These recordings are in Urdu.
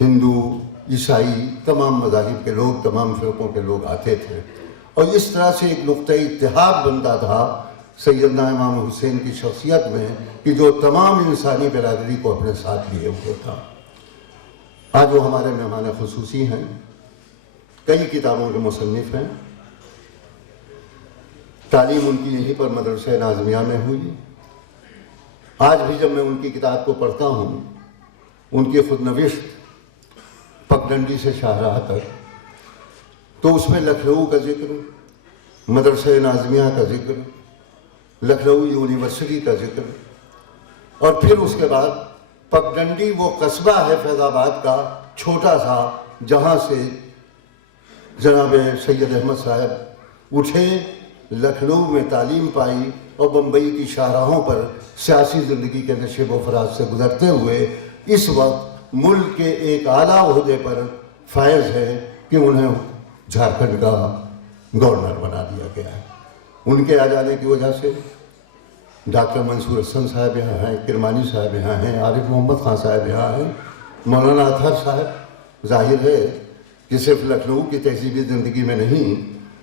ہندو، عیسائی، تمام مذاہب کے لوگ، تمام فرقوں کے لوگ آتے تھے، اور اس طرح سے ایک نقطۂ اتحاد بنتا تھا سیدنا امام حسین کی شخصیت میں کہ جو تمام انسانی برادری کو اپنے ساتھ لیے ہوئے تھا۔ آج وہ ہمارے مہمان خصوصی ہیں، کئی کتابوں کے مصنف ہیں، تعلیم ان کی یہیں پر مدرسہ ناظمیہ میں ہوئی۔ آج بھی جب میں ان کی کتاب کو پڑھتا ہوں، ان کی خود نوشت پگڈنڈی سے شاہراہ تک، تو اس میں لکھنؤ کا ذکر، مدرسہ ناظمیہ کا ذکر، لکھنؤ یونیورسٹی کا ذکر، اور پھر اس کے بعد پگڈنڈی وہ قصبہ ہے فیض آباد کا چھوٹا سا، جہاں سے جناب سید احمد صاحب اٹھے، لکھنؤ میں تعلیم پائی، اور بمبئی کی شاہراہوں پر سیاسی زندگی کے نشیب و فراز سے گزرتے ہوئے اس وقت ملک کے ایک اعلیٰ عہدے پر فائز ہے کہ انہیں جھارکھنڈ کا گورنر بنا دیا گیا ہے۔ ان کے آ جانے کی وجہ سے ڈاکٹر منصور حسن صاحب یہاں ہیں، کرمانی صاحب یہاں ہیں، عارف محمد خان صاحب یہاں ہیں، مولانا اطہر صاحب، ظاہر ہے کہ صرف لکھنؤ کی تہذیبی زندگی میں نہیں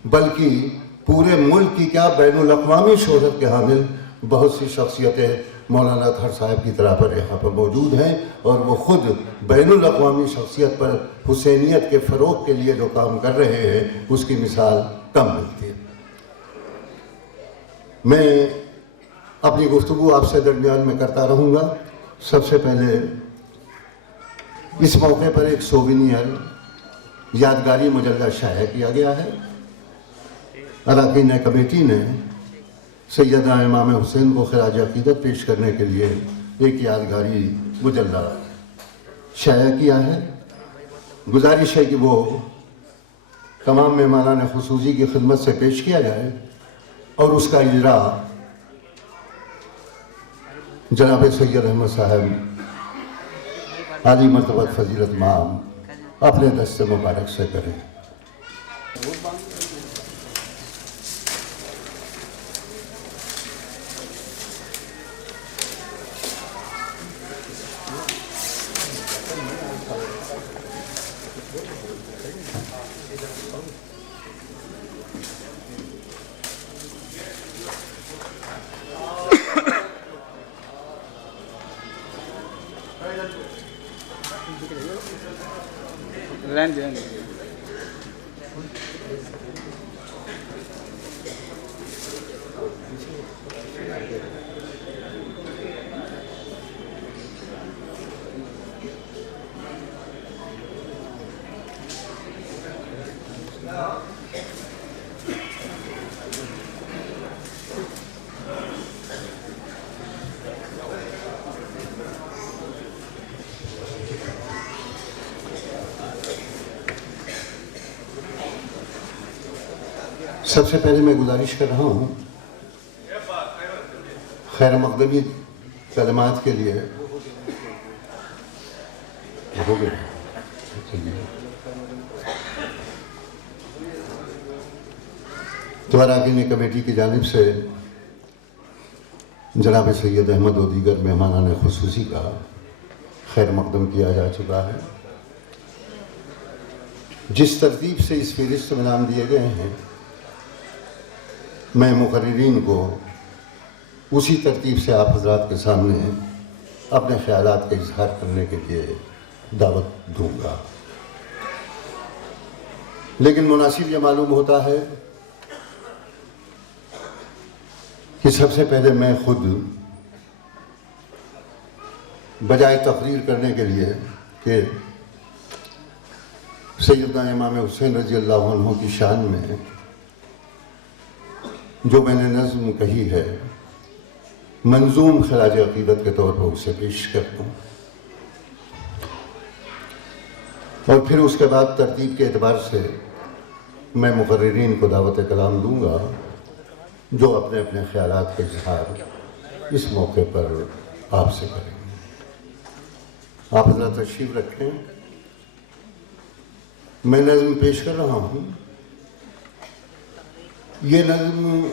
بلکہ پورے ملک کی کیا بین الاقوامی شہرت کے حامل بہت سی شخصیتیں مولانا اطہر صاحب کی طرح پر یہاں پر موجود ہیں، اور وہ خود بین الاقوامی شخصیت پر حسینیت کے فروغ کے لیے جو کام کر رہے ہیں اس کی مثال کم ملتی ہے۔ میں اپنی گفتگو آپ سے درمیان میں کرتا رہوں گا۔ سب سے پہلے اس موقع پر ایک سووینئر یادگاری مجلہ شائع کیا گیا ہے۔ اراکین کمیٹی نے سیدنا امام حسین کو خراج عقیدت پیش کرنے کے لیے ایک یادگاری مجلہ شائع کیا ہے۔ گزارش ہے کہ وہ تمام مہمانان خصوصی کی خدمت سے پیش کیا جائے، اور اس کا اجرا جناب سید احمد صاحب عالی مرتبت فضیلت مآب اپنے دست مبارک سے کریں۔ سب سے پہلے میں گزارش کر رہا ہوں خیر مقدمی کلمات کے لیے ہو گئے تو اراکین کمیٹی کی جانب سے جناب سید احمد و دیگر مہمانان خصوصی کا خیر مقدم کیا جا چکا ہے۔ جس ترتیب سے اس فہرست میں نام دیے گئے ہیں، میں مقررین کو اسی ترتیب سے آپ حضرات کے سامنے اپنے خیالات کا اظہار کرنے کے لیے دعوت دوں گا، لیکن مناسب یہ معلوم ہوتا ہے کہ سب سے پہلے میں خود بجائے تقریر کرنے کے لیے کہ سیدنا امام حسین رضی اللہ عنہ کی شان میں جو میں نے نظم کہی ہے، منظوم خراج عقیدت کے طور پر اسے پیش کرتا ہوں، اور پھر اس کے بعد ترتیب کے اعتبار سے میں مقررین کو دعوت کلام دوں گا جو اپنے اپنے خیالات کا اظہار اس موقع پر آپ سے کریں گے۔ آپ حضرات تشریف رکھیں۔ میں نظم پیش کر رہا ہوں۔ یہ نظم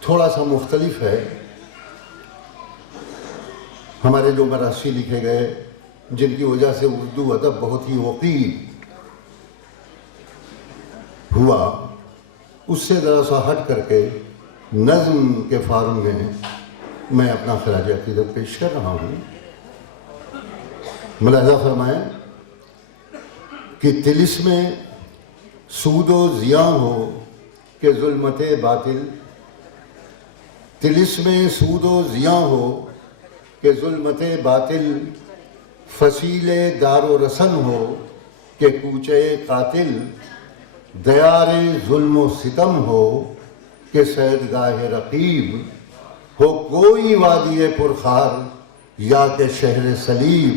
تھوڑا سا مختلف ہے۔ ہمارے جو مراثی لکھے گئے جن کی وجہ سے اردو ادب بہت ہی وقیر ہوا، اس سے ذرا سا ہٹ کر کے نظم کے فارم میں اپنا خراج عقیدت پیش کر رہا ہوں۔ ملاحظہ فرمائیں کہ طلسم سود و زیاں ہو کہ ظلمت باطل، طلسم سود و زیاں ہو کہ ظلمت باطل، فصیل دار و رسن ہو کہ کوچے قاتل، دیار ظلم و ستم ہو کہ سیدگاہ رقیب، ہو کوئی وادی پرخار یا کہ شہر صلیب،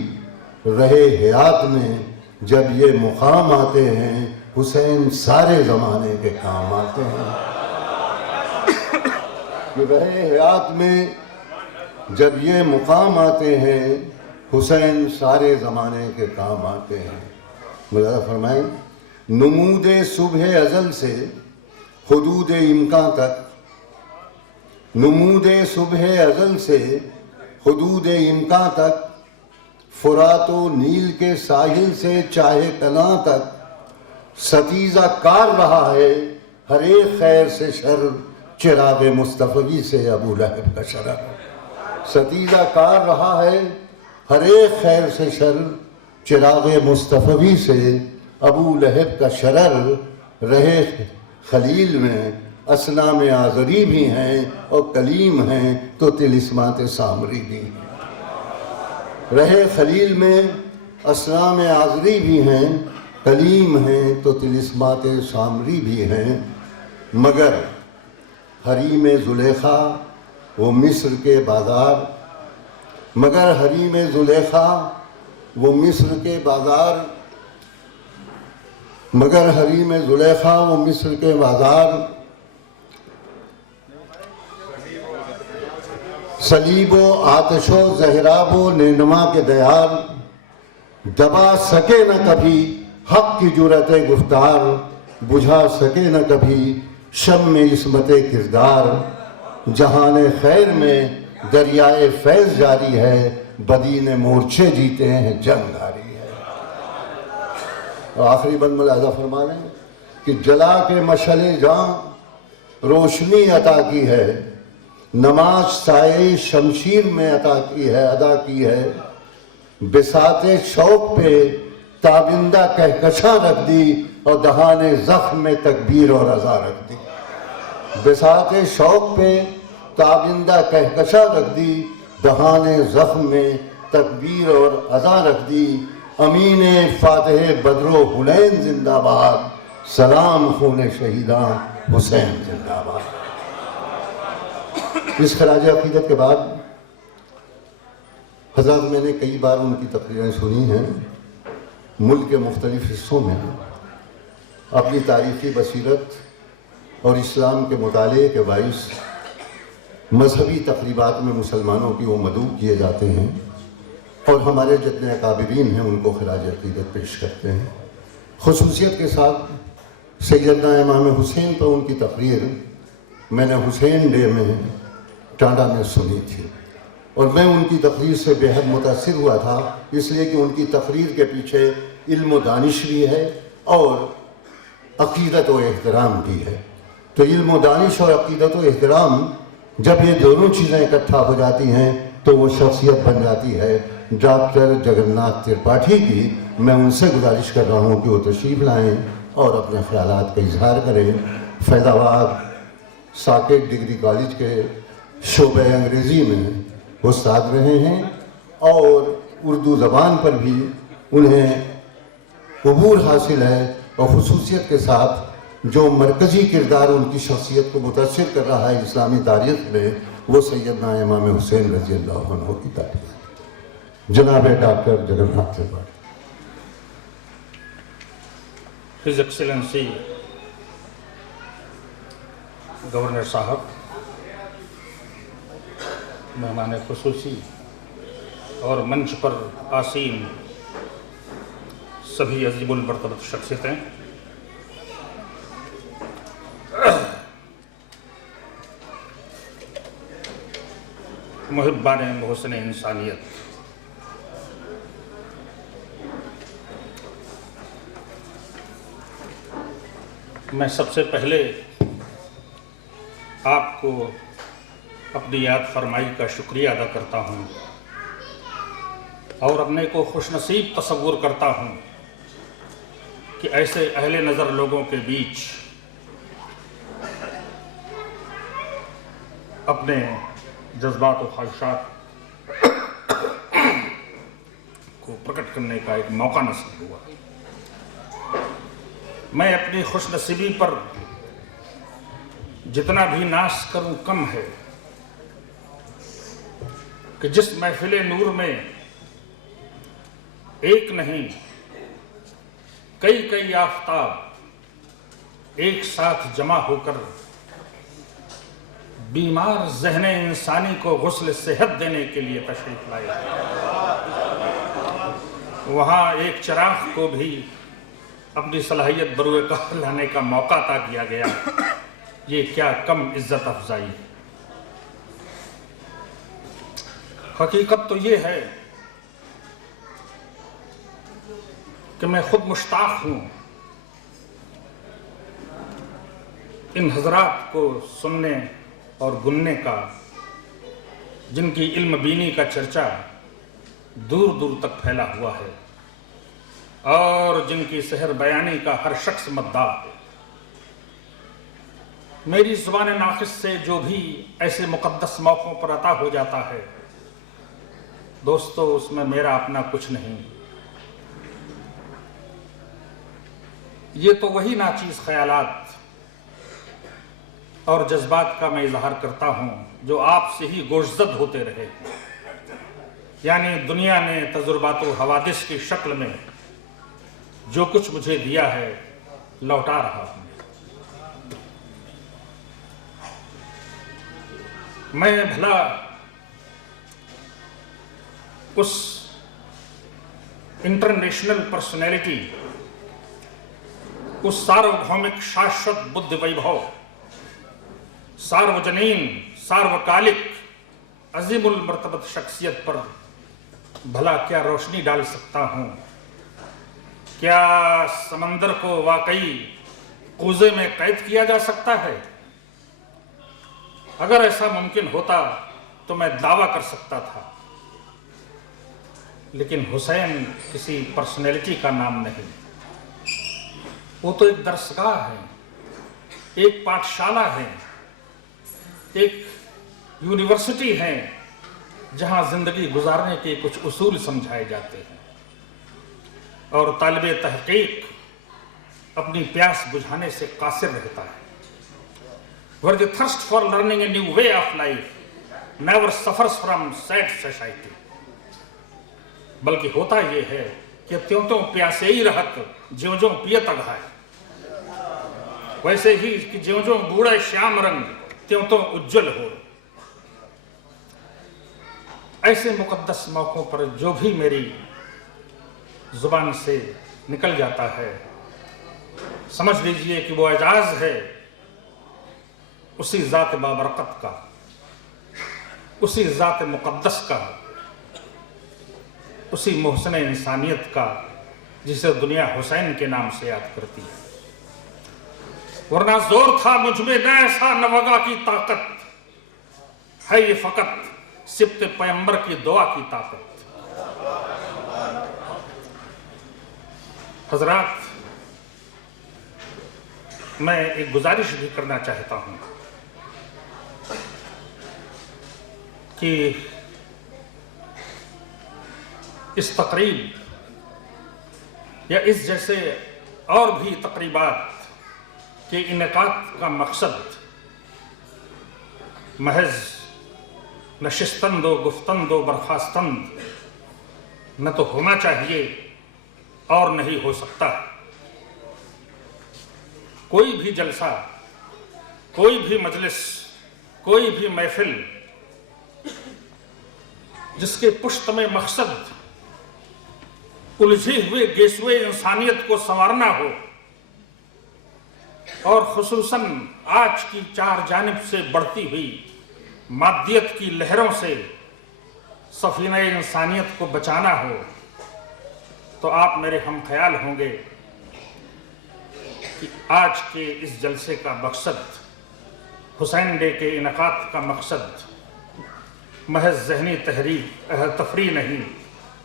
رہے حیات میں جب یہ مقام آتے ہیں حسین سارے زمانے کے کام آتے ہیں۔ رہے حیات میں جب یہ مقام آتے ہیں حسین سارے زمانے کے کام آتے ہیں۔ ملاحظہ فرمائیں، نمود صبح ازل سے حدود امکان تک، نمود صبح ازل سے حدود امکان تک، فرات و نیل کے ساحل سے چاہے کلاں تک، ستیزہ کار رہا ہے ہر ایک خیر سے شر، چراغ مصطفی سے ابو لہب کا شرر۔ ستیزہ کار رہا ہے ہر ایک خیر سے شر، چراغ مصطفی سے ابو لہب کا شرر، رہے خلیل میں اسنام آزری بھی ہیں اور کلیم ہیں تو طلسمات سامری بھی ہیں۔ رہے خلیل میں اسنام آزری بھی ہیں، کلیم ہیں تو طلسمات سامری بھی ہیں، مگر حریم زلیخا وہ مصر کے بازار، مگر حریم زلیخا وہ مصر کے بازار، مگر حریم زلیخا وہ مصر کے بازار، صلیب و آتش و زہراب و نینما کے دیار، دبا سکے نہ کبھی حق کی جرأت گفتار، بجھا سکے نہ کبھی شم عصمت کردار، جہان خیر میں دریائے فیض جاری ہے، بدی نے مورچے جیتے ہیں جنگ ہاری ہے۔ اور آخری بند ملاحظہ فرما لیں کہ جلا کے مشعل جاں روشنی عطا کی ہے، نماز سائے شمشیر میں ادا کی ہے، بساط شوق پہ تابندہ کہکشاں رکھ دی اور دہان زخم میں تکبیر اور اذا رکھ دی۔ بساط شوق پہ تابندہ کہکشاں رکھ دی، دہان زخم میں تکبیر اور اذا رکھ دی، امین فاتح بدر و حنین زندہ باد، سلام خون شہیداں حسین زندہ باد۔ اس خراج عقیدت کے بعد حضرات میں نے کئی بار ان کی تقریریں سنی ہیں، ملک کے مختلف حصوں میں اپنی تاریخی بصیرت اور اسلام کے مطالعے کے باعث مذہبی تقریبات میں مسلمانوں کی وہ مدعو کیے جاتے ہیں اور ہمارے جتنے اکابرین ہیں ان کو خراج عقیدت پیش کرتے ہیں۔ خصوصیت کے ساتھ سیدنا امام حسین پر ان کی تقریر میں نے حسین ڈے میں ٹانڈا میں سنی تھی اور میں ان کی تقریر سے بے حد متاثر ہوا تھا، اس لیے کہ ان کی تقریر کے پیچھے علم و دانش بھی ہے اور عقیدت و احترام بھی ہے۔ تو علم و دانش اور عقیدت و احترام جب یہ دونوں چیزیں اکٹھا ہو جاتی ہیں تو وہ شخصیت بن جاتی ہے ڈاکٹر جگناتھ ترپاٹھی کی۔ میں ان سے گزارش کر رہا ہوں کہ وہ تشریف لائیں اور اپنے خیالات کا اظہار کریں۔ فیض آباد ساکٹ ڈگری کالج کے شعبہ انگریزی میں استاد رہے ہیں اور اردو زبان پر بھی انہیں عبور حاصل ہے، اور خصوصیت کے ساتھ جو مرکزی کردار ان کی شخصیت کو متاثر کر رہا ہے اسلامی تاریخ میں، وہ سیدنا امام حسین رضی اللہ عنہ کی تاریخ۔ جناب doctor Jagannath Tripathi. His Excellency governor صاحب، مہمان خصوصی اور منچ پر آسین سبھی عظیم المرتبت شخصیتیں، محبان محسن انسانیت، میں سب سے پہلے آپ کو اپنی یاد فرمائی کا شکریہ ادا کرتا ہوں اور اپنے کو خوش نصیب تصور کرتا ہوں کہ ایسے اہل نظر لوگوں کے بیچ اپنے جذبات و خواہشات کو پرکٹ کرنے کا ایک موقع نصیب ہوا۔ میں اپنی خوش نصیبی پر جتنا بھی ناز کروں کم ہے کہ جس محفل نور میں ایک نہیں کئی آفتاب ایک ساتھ جمع ہو کر بیمار ذہن انسانی کو غسل صحت دینے کے لیے تشریف لائے، وہاں ایک چراغ کو بھی اپنی صلاحیت بروئے کار لانے کا موقع عطا کیا گیا۔ یہ کیا کم عزت افزائی ہے۔ حقیقت تو یہ ہے کہ میں خود مشتاق ہوں ان حضرات کو سننے اور گننے کا جن کی علم بینی کا چرچا دور دور تک پھیلا ہوا ہے اور جن کی سحر بیانی کا ہر شخص مدعا ہے۔ میری زبان ناقص سے جو بھی ایسے مقدس موقعوں پر عطا ہو جاتا ہے دوستو، اس میں میرا اپنا کچھ نہیں، یہ تو وہی ناچیز خیالات اور جذبات کا میں اظہار کرتا ہوں جو آپ سے ہی گوشزد ہوتے رہے، یعنی دنیا نے تجربات و حوادث کی شکل میں جو کچھ مجھے دیا ہے لوٹا رہا ہوں۔ میں بھلا اس انٹرنیشنل پرسنالٹی، اس ساروبھومک شاشوت بدھ ویبھو، ساروجنین ساروکالک عظیم المرتبت شخصیت پر بھلا کیا روشنی ڈال سکتا ہوں؟ کیا سمندر کو واقعی کوزے میں قید کیا جا سکتا ہے؟ اگر ایسا ممکن ہوتا تو میں دعویٰ کر سکتا تھا، لیکن حسین کسی پرسنالٹی کا نام نہیں، وہ تو ایک درسگاہ ہے، ایک پاٹھشالہ ہے، ایک یونیورسٹی ہے جہاں زندگی گزارنے کے کچھ اصول سمجھائے جاتے ہیں اور طالب تحقیق اپنی پیاس بجھانے سے قاصر رہتا ہے۔ Where the thirst for learning a new way of life never suffers from sad society، بلکہ ہوتا یہ ہے کہ تیوں پیاسے ہی رہت جیوں پیت اگھائے، ویسے ہی کہ جیوں بوڑھا شیام رنگ تیوں اجل ہو۔ ایسے مقدس موقعوں پر جو بھی میری زبان سے نکل جاتا ہے سمجھ لیجئے کہ وہ اعزاز ہے اسی ذات بابرکت کا، اسی ذات مقدس کا، اسی محسن انسانیت کا جسے دنیا حسین کے نام سے یاد کرتی ہے۔ ورنہ زور تھا مجھ میں نہ ایسا نوگا کی طاقت ہے، یہ فقط سبط پیمبر کی دعا کی طاقت۔ حضرات، میں ایک گزارش بھی کرنا چاہتا ہوں کہ اس تقریب یا اس جیسے اور بھی تقریبات کے انعقاد کا مقصد محض نشستند و گفتند و برخاستند نہ تو ہونا چاہیے اور نہیں ہو سکتا۔ کوئی بھی جلسہ، کوئی بھی مجلس، کوئی بھی محفل جس کے پشت میں مقصد الجھے ہوئے گیسوئے انسانیت کو سنوارنا ہو اور خصوصاً آج کی چار جانب سے بڑھتی ہوئی مادیت کی لہروں سے سفینہ انسانیت کو بچانا ہو، تو آپ میرے ہم خیال ہوں گے کہ آج کے اس جلسے کا مقصد، حسین ڈے کے انعقاد کا مقصد محض ذہنی تفریح نہیں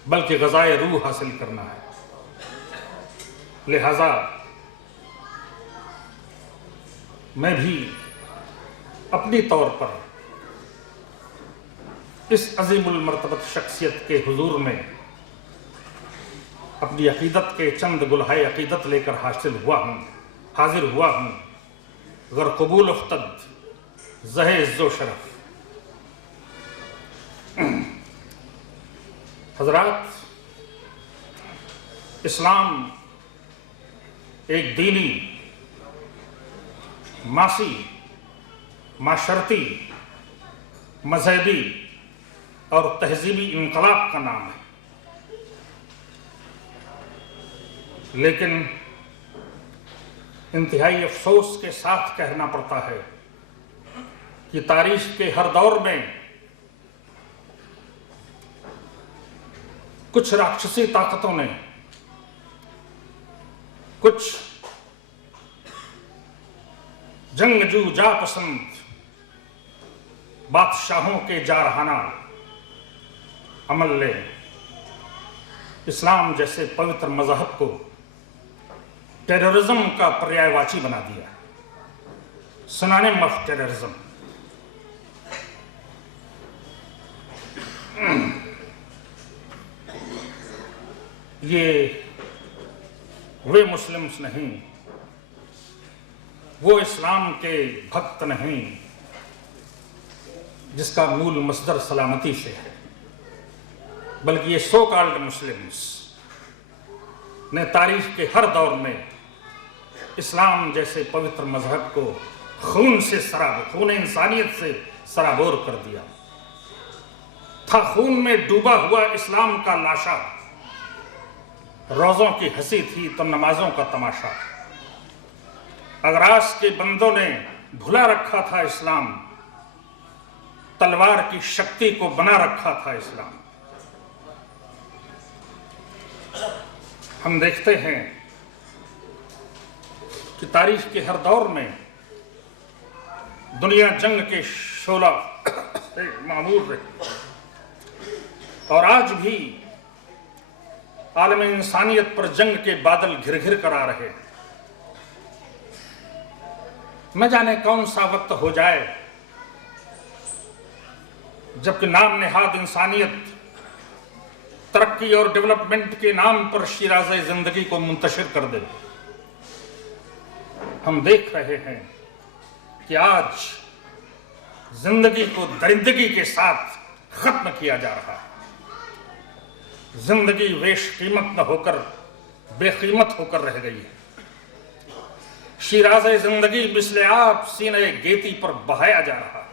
بلکہ غذائے روح حاصل کرنا ہے۔ لہذا میں بھی اپنی طور پر اس عظیم المرتبت شخصیت کے حضور میں اپنی عقیدت کے چند گلہائے عقیدت لے کر حاضر ہوا ہوں۔ گر قبول افتد زہ عز و شرف۔ حضرات، اسلام ایک دینی، معاشی، معاشرتی، مذہبی اور تہذیبی انقلاب کا نام ہے، لیکن انتہائی افسوس کے ساتھ کہنا پڑتا ہے کہ تاریخ کے ہر دور میں کچھ راکشسی طاقتوں نے، کچھ جنگجو جا پسند بادشاہوں کے جارحانہ عمل نے اسلام جیسے پوتر مذہب کو ٹیررزم کا پریائے واچی بنا دیا، سنونیم آف ٹیررزم۔ یہ وہ مسلمز نہیں، وہ اسلام کے بھکت نہیں جس کا مول مصدر سلامتی سے ہے، بلکہ یہ سو کالڈ مسلمز نے تاریخ کے ہر دور میں اسلام جیسے پوتر مذہب کو خون انسانیت سے سرابور کر دیا تھا۔ خون میں ڈوبا ہوا اسلام کا لاشا، روزوں کی ہنسی تھی تو نمازوں کا تماشا۔ اغراض کے بندوں نے بھلا رکھا تھا اسلام، تلوار کی شکتی کو بنا رکھا تھا اسلام۔ ہم دیکھتے ہیں کہ تاریخ کے ہر دور میں دنیا جنگ کے شعلہ سے معمور رہی، اور آج بھی عالم انسانیت پر جنگ کے بادل گھر گھر کر آ رہے۔ نہ جانے کون سا وقت ہو جائے جبکہ نام نہاد انسانیت ترقی اور ڈیولپمنٹ کے نام پر شیراز زندگی کو منتشر کر دے۔ ہم دیکھ رہے ہیں کہ آج زندگی کو درندگی کے ساتھ ختم کیا جا رہا ہے۔ زندگی ویش قیمت نہ ہو کر بے قیمت ہو کر رہ گئی ہے۔ شیراز زندگی مثل آب سینہ گیتی پر بہایا جا رہا ہے۔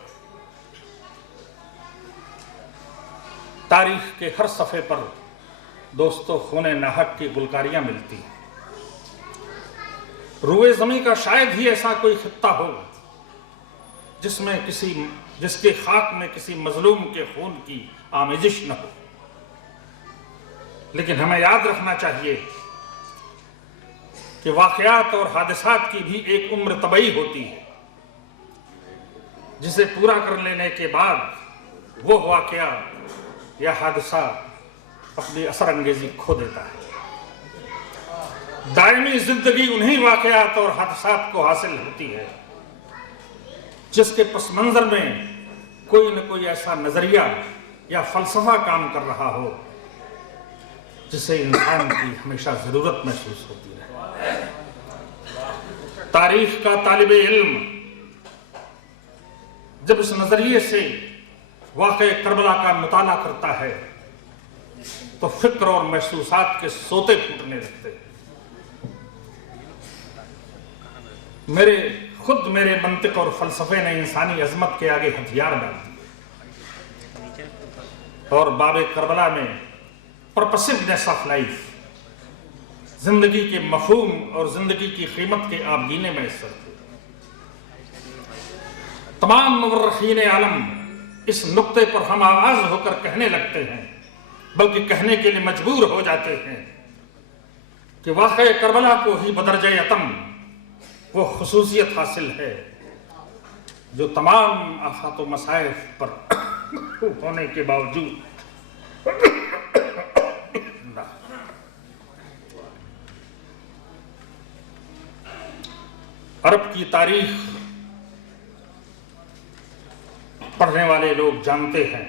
تاریخ کے ہر صفحے پر دوستو خون ناحق کی گلکاریاں ملتی ہیں۔ روئے زمیں کا شاید ہی ایسا کوئی خطہ ہو جس کے خاک میں کسی مظلوم کے خون کی آمیزش نہ ہو، لیکن ہمیں یاد رکھنا چاہیے کہ واقعات اور حادثات کی بھی ایک عمر طبعی ہوتی ہے، جسے پورا کر لینے کے بعد وہ واقعہ یا حادثہ اپنی اثر انگیزی کھو دیتا ہے۔ دائمی زندگی انہی واقعات اور حادثات کو حاصل ہوتی ہے جس کے پس منظر میں کوئی نہ کوئی ایسا نظریہ یا فلسفہ کام کر رہا ہو جسے انسان کی ہمیشہ ضرورت محسوس ہوتی ہے۔ تاریخ کا طالب علم جب اس نظریے سے واقع کربلا کا مطالعہ کرتا ہے تو فکر اور محسوسات کے سوتے پھوٹنے لگتے ہیں۔ میرے منطق اور فلسفے نے انسانی عظمت کے آگے ہتھیار ڈال دی اور باب کربلا میں پرپسونیس آف لائف، زندگی کے مفہوم اور زندگی کی قیمت کے آبگینے میں اثر تھے۔ تمام مورخین عالم اس نقطے پر ہم آواز ہو کر کہنے لگتے ہیں، بلکہ کہنے کے لیے مجبور ہو جاتے ہیں کہ واقعہ کربلا کو ہی بدرجہ اتم وہ خصوصیت حاصل ہے جو تمام آفات و مصائب پر ہونے کے باوجود عرب کی تاریخ پڑھنے والے لوگ جانتے ہیں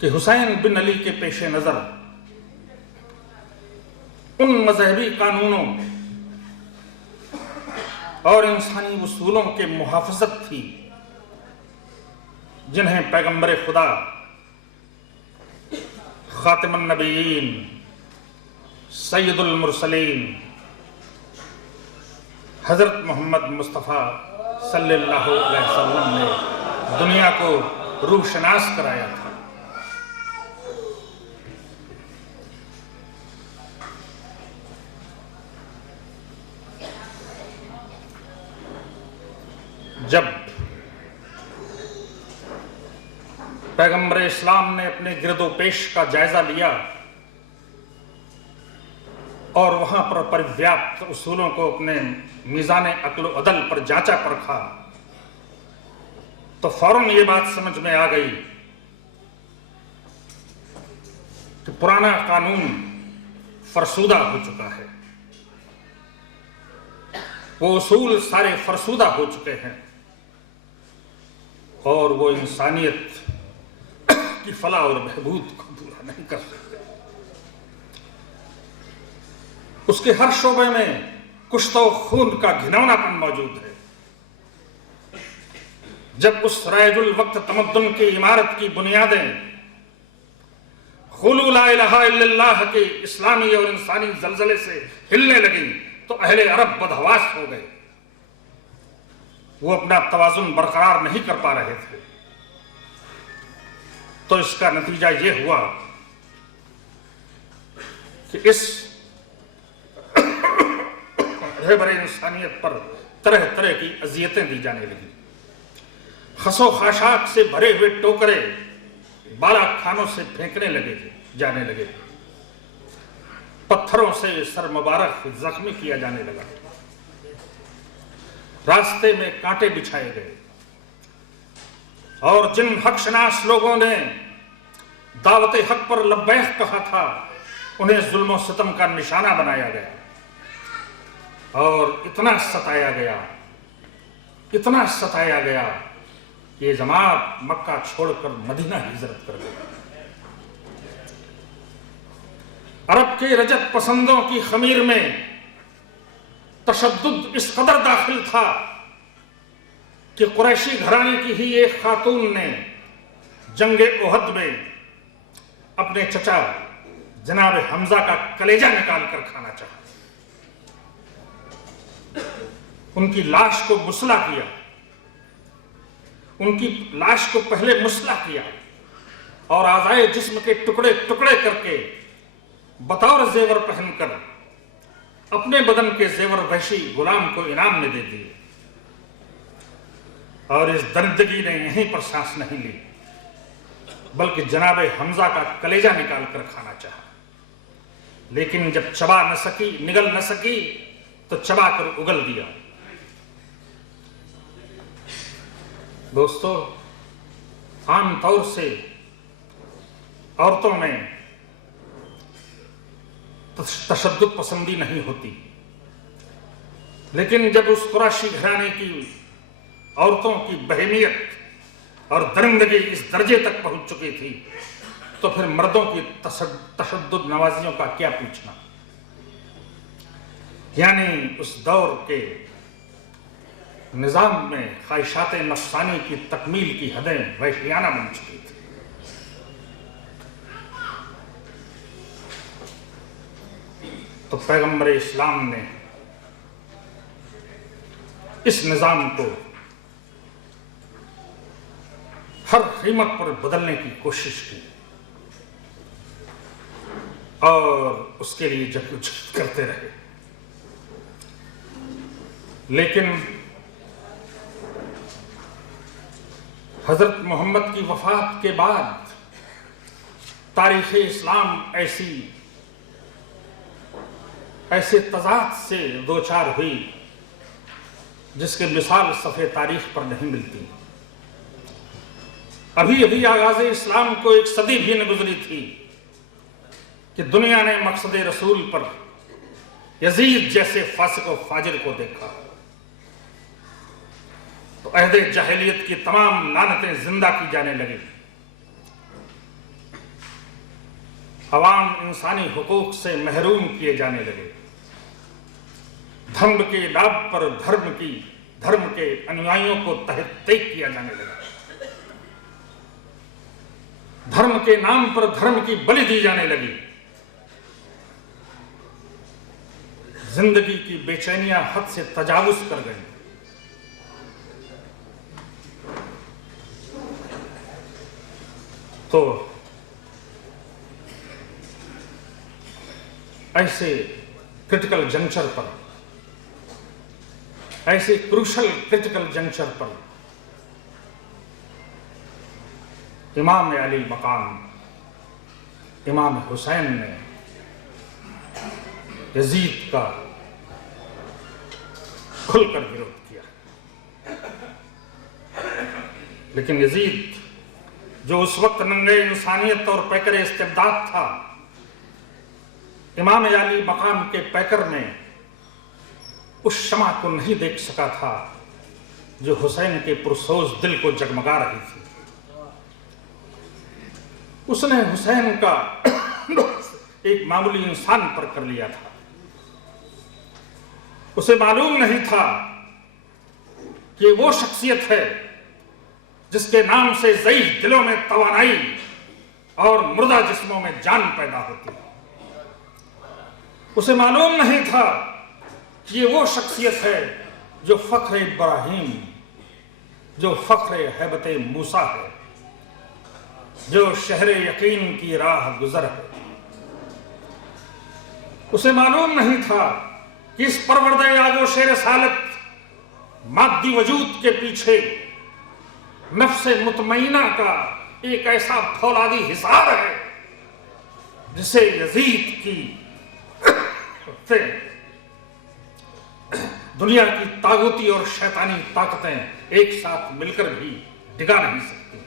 کہ حسین بن علی کے پیش نظر ان مذہبی قانونوں اور انسانی اصولوں کے محافظت تھی جنہیں پیغمبر خدا خاتم النبیین سید المرسلین حضرت محمد مصطفیٰ صلی اللہ علیہ وسلم نے دنیا کو روشناس کرایا تھا۔ جب پیغمبر اسلام نے اپنے گرد و پیش کا جائزہ لیا اور وہاں پر پرویاپت اصولوں کو اپنے میزان عقل و عدل پر جانچا پرکھا تو فوراً یہ بات سمجھ میں آ گئی کہ پرانا قانون فرسودہ ہو چکا ہے، وہ اصول سارے فرسودہ ہو چکے ہیں اور وہ انسانیت کی فلاح اور بہبود کو پورا نہیں کر سکتے۔ اس کے ہر شعبے میں کشت و خون کا گھناؤنا پن موجود ہے۔ جب اس رائج الوقت تمدن کی عمارت کی بنیادیں قولوا لا الہ الا اللہ کے اسلامی اور انسانی زلزلے سے ہلنے لگیں تو اہل عرب بدحواس ہو گئے، وہ اپنا توازن برقرار نہیں کر پا رہے تھے۔ تو اس کا نتیجہ یہ ہوا کہ اس رہبر انسانیت پر طرح طرح کی اذیتیں دی جانے لگی، خس و خاشاک سے بھرے ہوئے ٹوکرے بالا کھانوں سے پھینکنے جانے لگے، پتھروں سے سر مبارک زخمی کیا جانے لگا، راستے میں کانٹے بچھائے گئے، اور جن حق شناس لوگوں نے دعوت حق پر لبیک کہا تھا انہیں ظلم و ستم کا نشانہ بنایا گیا اور اتنا ستایا گیا کہ یہ جماعت مکہ چھوڑ کر مدینہ ہجرت کر گئی۔ عرب کے رجت پسندوں کی خمیر میں تشدد اس قدر داخل تھا کہ قریشی گھرانے کی ہی ایک خاتون نے جنگ احد میں اپنے چچا جناب حمزہ کا کلیجہ نکال کر کھانا چاہا، ان کی لاش کو مسلح کیا، ان کی لاش کو پہلے مسلح کیا اور اعضائے جسم کے ٹکڑے ٹکڑے کر کے بطور زیور پہن کر اپنے بدن کے زیور وحشی غلام کو انعام میں دے دیے، اور اس درندگی نے یہیں پر سانس نہیں لی بلکہ جناب حمزہ کا کلیجہ نکال کر کھانا چاہا، لیکن جب چبا نہ سکی، نگل نہ سکی تو چبا کر اگل دیا۔ دوستو، عام طور سے عورتوں میں تشدد پسندی نہیں ہوتی، لیکن جب اس قریشی گھرانے کی عورتوں کی بہیمیت اور درندگی اس درجے تک پہنچ چکی تھی تو پھر مردوں کی تشدد نوازیوں کا کیا پوچھنا۔ یعنی اس دور کے نظام میں خواہشات نفسانی کی تکمیل کی حدیں وحشیانہ بن چکی تھی۔ تو پیغمبر اسلام نے اس نظام کو ہر قیمت پر بدلنے کی کوشش کی اور اس کے لیے جدوجہد کرتے رہے، لیکن حضرت محمد کی وفات کے بعد تاریخ اسلام ایسی ایسے تضاد سے دوچار ہوئی جس کے مثال صفحے تاریخ پر نہیں ملتی. ابھی ابھی آغاز اسلام کو ایک صدی بھی نہ گزری تھی کہ دنیا نے مقصد رسول پر یزید جیسے فاسق و فاجر کو دیکھا تو عہد جاہلیت کی تمام لعنتیں زندہ کی جانے لگی. عوام انسانی حقوق سے محروم کیے جانے لگے. دھرم کے نام پر دھرم کے انویائیوں کو تحقیق کیا جانے لگا. دھرم کے نام پر دھرم کی بلی دی جانے لگی. زندگی کی بے چینیاں حد سے تجاوز کر گئیں. تو ایسے کرٹیکل جنکچر پر، ایسے کروشل کرٹیکل جنکچر پر امام علی مقام امام حسین نے یزید کا کھل کر وروਧ کیا. لیکن یزید جو اس وقت ننگے انسانیت اور پیکر استبداد تھا، امام علی مقام کے پیکر میں اس شمع کو نہیں دیکھ سکا تھا جو حسین کے پرسوز دل کو جگمگا رہی تھی. اس نے حسین کا ایک معمولی انسان پر کر لیا تھا. اسے معلوم نہیں تھا کہ وہ شخصیت ہے جس کے نام سے ضعیف دلوں میں توانائی اور مردہ جسموں میں جان پیدا ہوتی ہے. اسے معلوم نہیں تھا کہ یہ وہ شخصیت ہے جو فخر ابراہیم، جو فخر ہیبت موسیٰ ہے، جو شہر یقین کی راہ گزر ہے. اسے معلوم نہیں تھا کہ اس پروردہ آگوش رسالت مادی وجود کے پیچھے نفس مطمئنہ کا ایک ایسا فولادی حصار ہے جسے یزید کی دنیا کی طاغوتی اور شیطانی طاقتیں ایک ساتھ مل کر بھی ڈگا نہیں سکتی.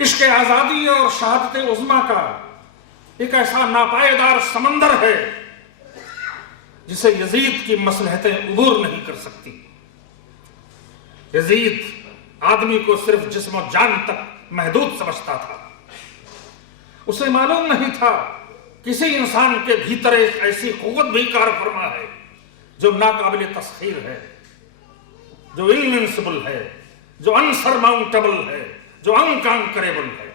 عشق آزادی اور شہادت عظمیٰ کا ایک ایسا ناپائیدار سمندر ہے جسے یزید کی مصلحتیں عبور نہیں کر سکتی. یزید آدمی کو صرف جسم و جان تک محدود سمجھتا تھا. اسے معلوم نہیں تھا کسی انسان کے بھیتر ایک ایسی قوت بھی کار فرما ہے جو ناقابل تسخیر ہے، جو انوینسبل ہے، جو انسرماؤنٹیبل ہے، جو انکانکریبل ہے.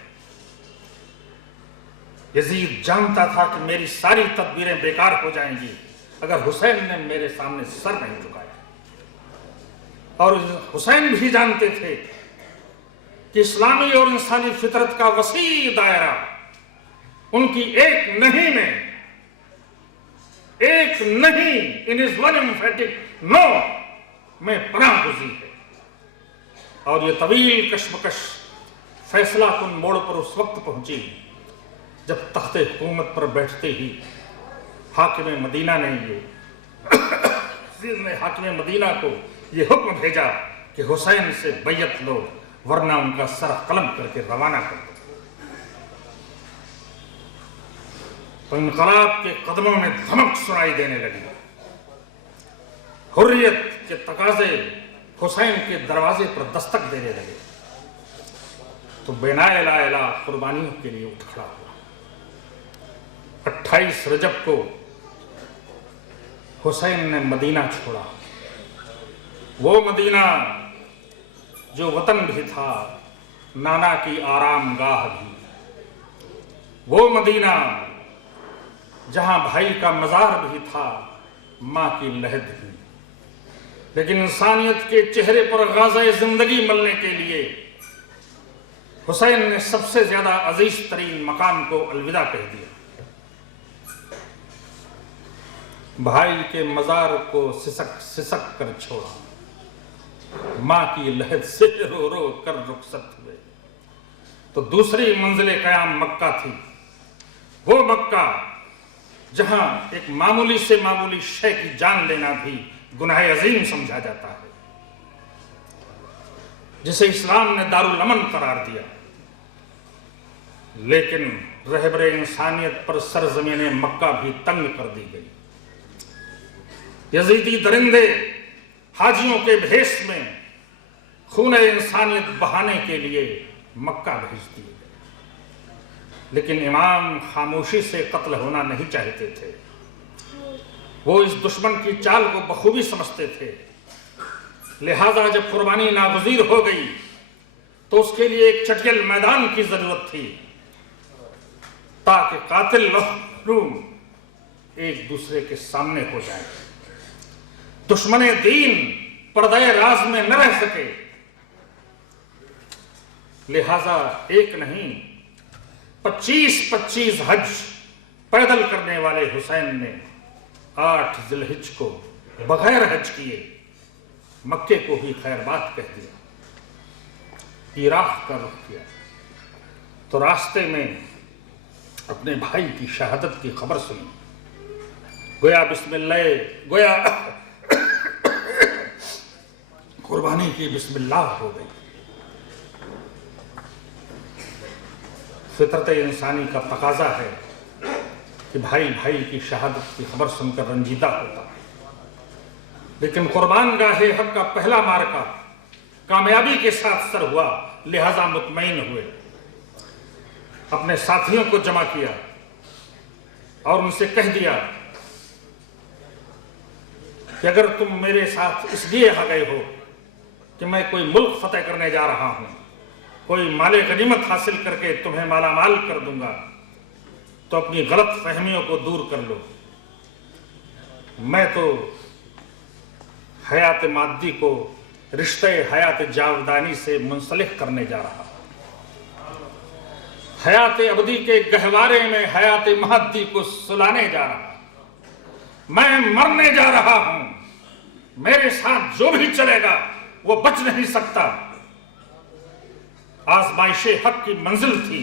یزید جانتا تھا کہ میری ساری تدبیریں بیکار ہو جائیں گی اگر حسین نے میرے سامنے سر نہیں جھکایا. اور حسین بھی جانتے تھے کہ اسلامی اور انسانی فطرت کا وسیع دائرہ ان کی ایک نہیں in his one emphatic no میں پناہ گزین ہے. اور یہ طویل کشمکش فیصلہ کن موڑ پر اس وقت پہنچی جب تخت حکومت پر بیٹھتے ہی حاکم مدینہ کو یہ حکم بھیجا کہ حسین سے بیعت لو ورنہ ان کا سر قلم کر کے روانہ کر دو. تو انقلاب کے قدموں میں دھمک سنائی دینے لگی. حریت کے تقاضے حسین کے دروازے پر دستک دینے لگے. تو بنا لا الہ قربانیوں کے لیے اٹھ کھڑا ہوا. 28 رجب کو حسین نے مدینہ چھوڑا. وہ مدینہ جو وطن بھی تھا، نانا کی آرام گاہ بھی. وہ مدینہ جہاں بھائی کا مزار بھی تھا، ماں کی لحد بھی. لیکن انسانیت کے چہرے پر غازہ زندگی ملنے کے لیے حسین نے سب سے زیادہ عزیز ترین مقام کو الوداع کہہ دیا. بھائی کے مزار کو سسک کر چھوڑا، ماں کی لحد سے رو رو کر رخصت ہوئے. تو دوسری منزل قیام مکہ تھی. وہ مکہ جہاں ایک معمولی سے معمولی شے کی جان لینا بھی گناہ عظیم سمجھا جاتا ہے، جسے اسلام نے دارالامن قرار دیا، لیکن رہبر انسانیت پر سرزمین مکہ بھی تنگ کر دی گئی۔ یزیدی درندے حاجیوں کے بھیس میں خون انسانیت بہانے کے لیے مکہ بھیج دیے گئے، لیکن امام خاموشی سے قتل ہونا نہیں چاہتے تھے۔ وہ اس دشمن کی چال کو بخوبی سمجھتے تھے، لہذا جب قربانی ناگزیر ہو گئی تو اس کے لیے ایک چٹیل میدان کی ضرورت تھی تاکہ قاتل محروم ایک دوسرے کے سامنے ہو جائے، دشمن دین پردہ راز میں نہ رہ سکے۔ لہذا ایک نہیں 25 حج پیدل کرنے والے حسین نے 8 ذی الحجہ کو بغیر حج کیے مکے کو ہی خیر بات کہہ دیا، عراق کا رخ کیا، تو راستے میں اپنے بھائی کی شہادت کی خبر سنی، گویا بسم اللہ، گویا قربانی کی بسم اللہ ہو گئی۔ فطرت انسانی کا تقاضا ہے کہ بھائی کی شہادت کی خبر سن کر رنجیدہ ہوتا، لیکن قربان گاہ حق کا پہلا معرکہ کامیابی کے ساتھ سر ہوا، لہذا مطمئن ہوئے، اپنے ساتھیوں کو جمع کیا اور ان سے کہہ دیا کہ اگر تم میرے ساتھ اس لیے آ گئے ہو کہ میں کوئی ملک فتح کرنے جا رہا ہوں، کوئی مال غنیمت حاصل کر کے تمہیں مالا مال کر دوں گا، تو اپنی غلط فہمیوں کو دور کر لو، میں تو حیات مادی کو رشتہ حیات جاودانی سے منسلک کرنے جا رہا ہوں، حیات ابدی کے گہوارے میں حیات مادی کو سلانے جا رہا ہوں، میں مرنے جا رہا ہوں، میرے ساتھ جو بھی چلے گا وہ بچ نہیں سکتا۔ آزمائش حق کی منزل تھی،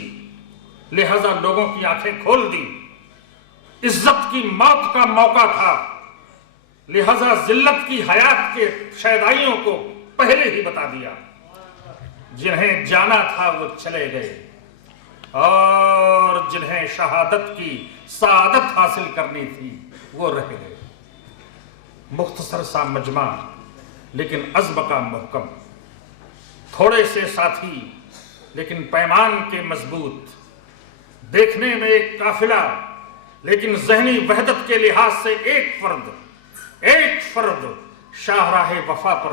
لہذا لوگوں کی آنکھیں کھول دی، عزت کی موت کا موقع تھا، لہذا ذلت کی حیات کے شیدائیوں کو پہلے ہی بتا دیا، جنہیں جانا تھا وہ چلے گئے اور جنہیں شہادت کی سعادت حاصل کرنی تھی وہ رہ گئے۔ مختصر سا مجمع لیکن عزم کا محکم، تھوڑے سے ساتھی لیکن پیمان کے مضبوط، دیکھنے میں ایک قافلہ لیکن ذہنی وحدت کے لحاظ سے ایک فرد شاہراہ وفا پر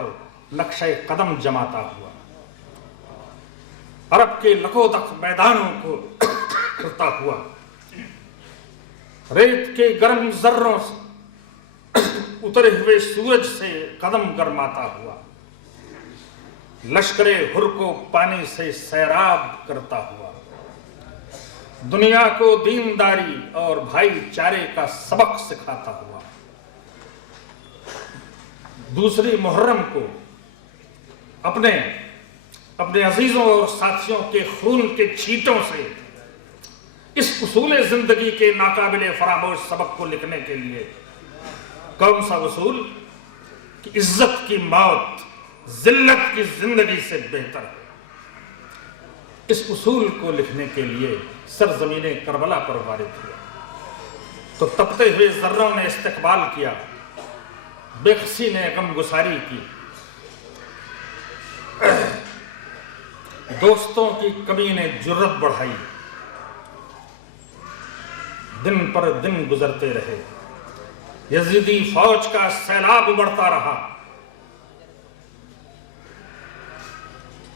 نقشہ قدم جماتا ہوا، عرب کے لکودق میدانوں کو کرتا ہوا، ریت کے گرم ذروں سے اترے ہوئے سورج سے قدم گرماتا ہوا، لشکر حر کو پانی سے سیراب کرتا ہوا، دنیا کو دینداری اور بھائی چارے کا سبق سکھاتا ہوا، دوسری محرم کو اپنے عزیزوں اور ساتھیوں کے خون کے چھینٹوں سے اس اصول زندگی کے ناقابل فراموش سبق کو لکھنے کے لیے، کون سا اصول کہ عزت کی موت ذلت کی زندگی سے بہتر ہے، اس اصول کو لکھنے کے لیے سرزمین کربلا پر وارد ہوا، تو تپتے ہوئے ذروں نے استقبال کیا، بے خسی نے غم گساری کی، دوستوں کی کمی نے جرت بڑھائی، دن پر دن گزرتے رہے، یزیدی فوج کا سیلاب بڑھتا رہا،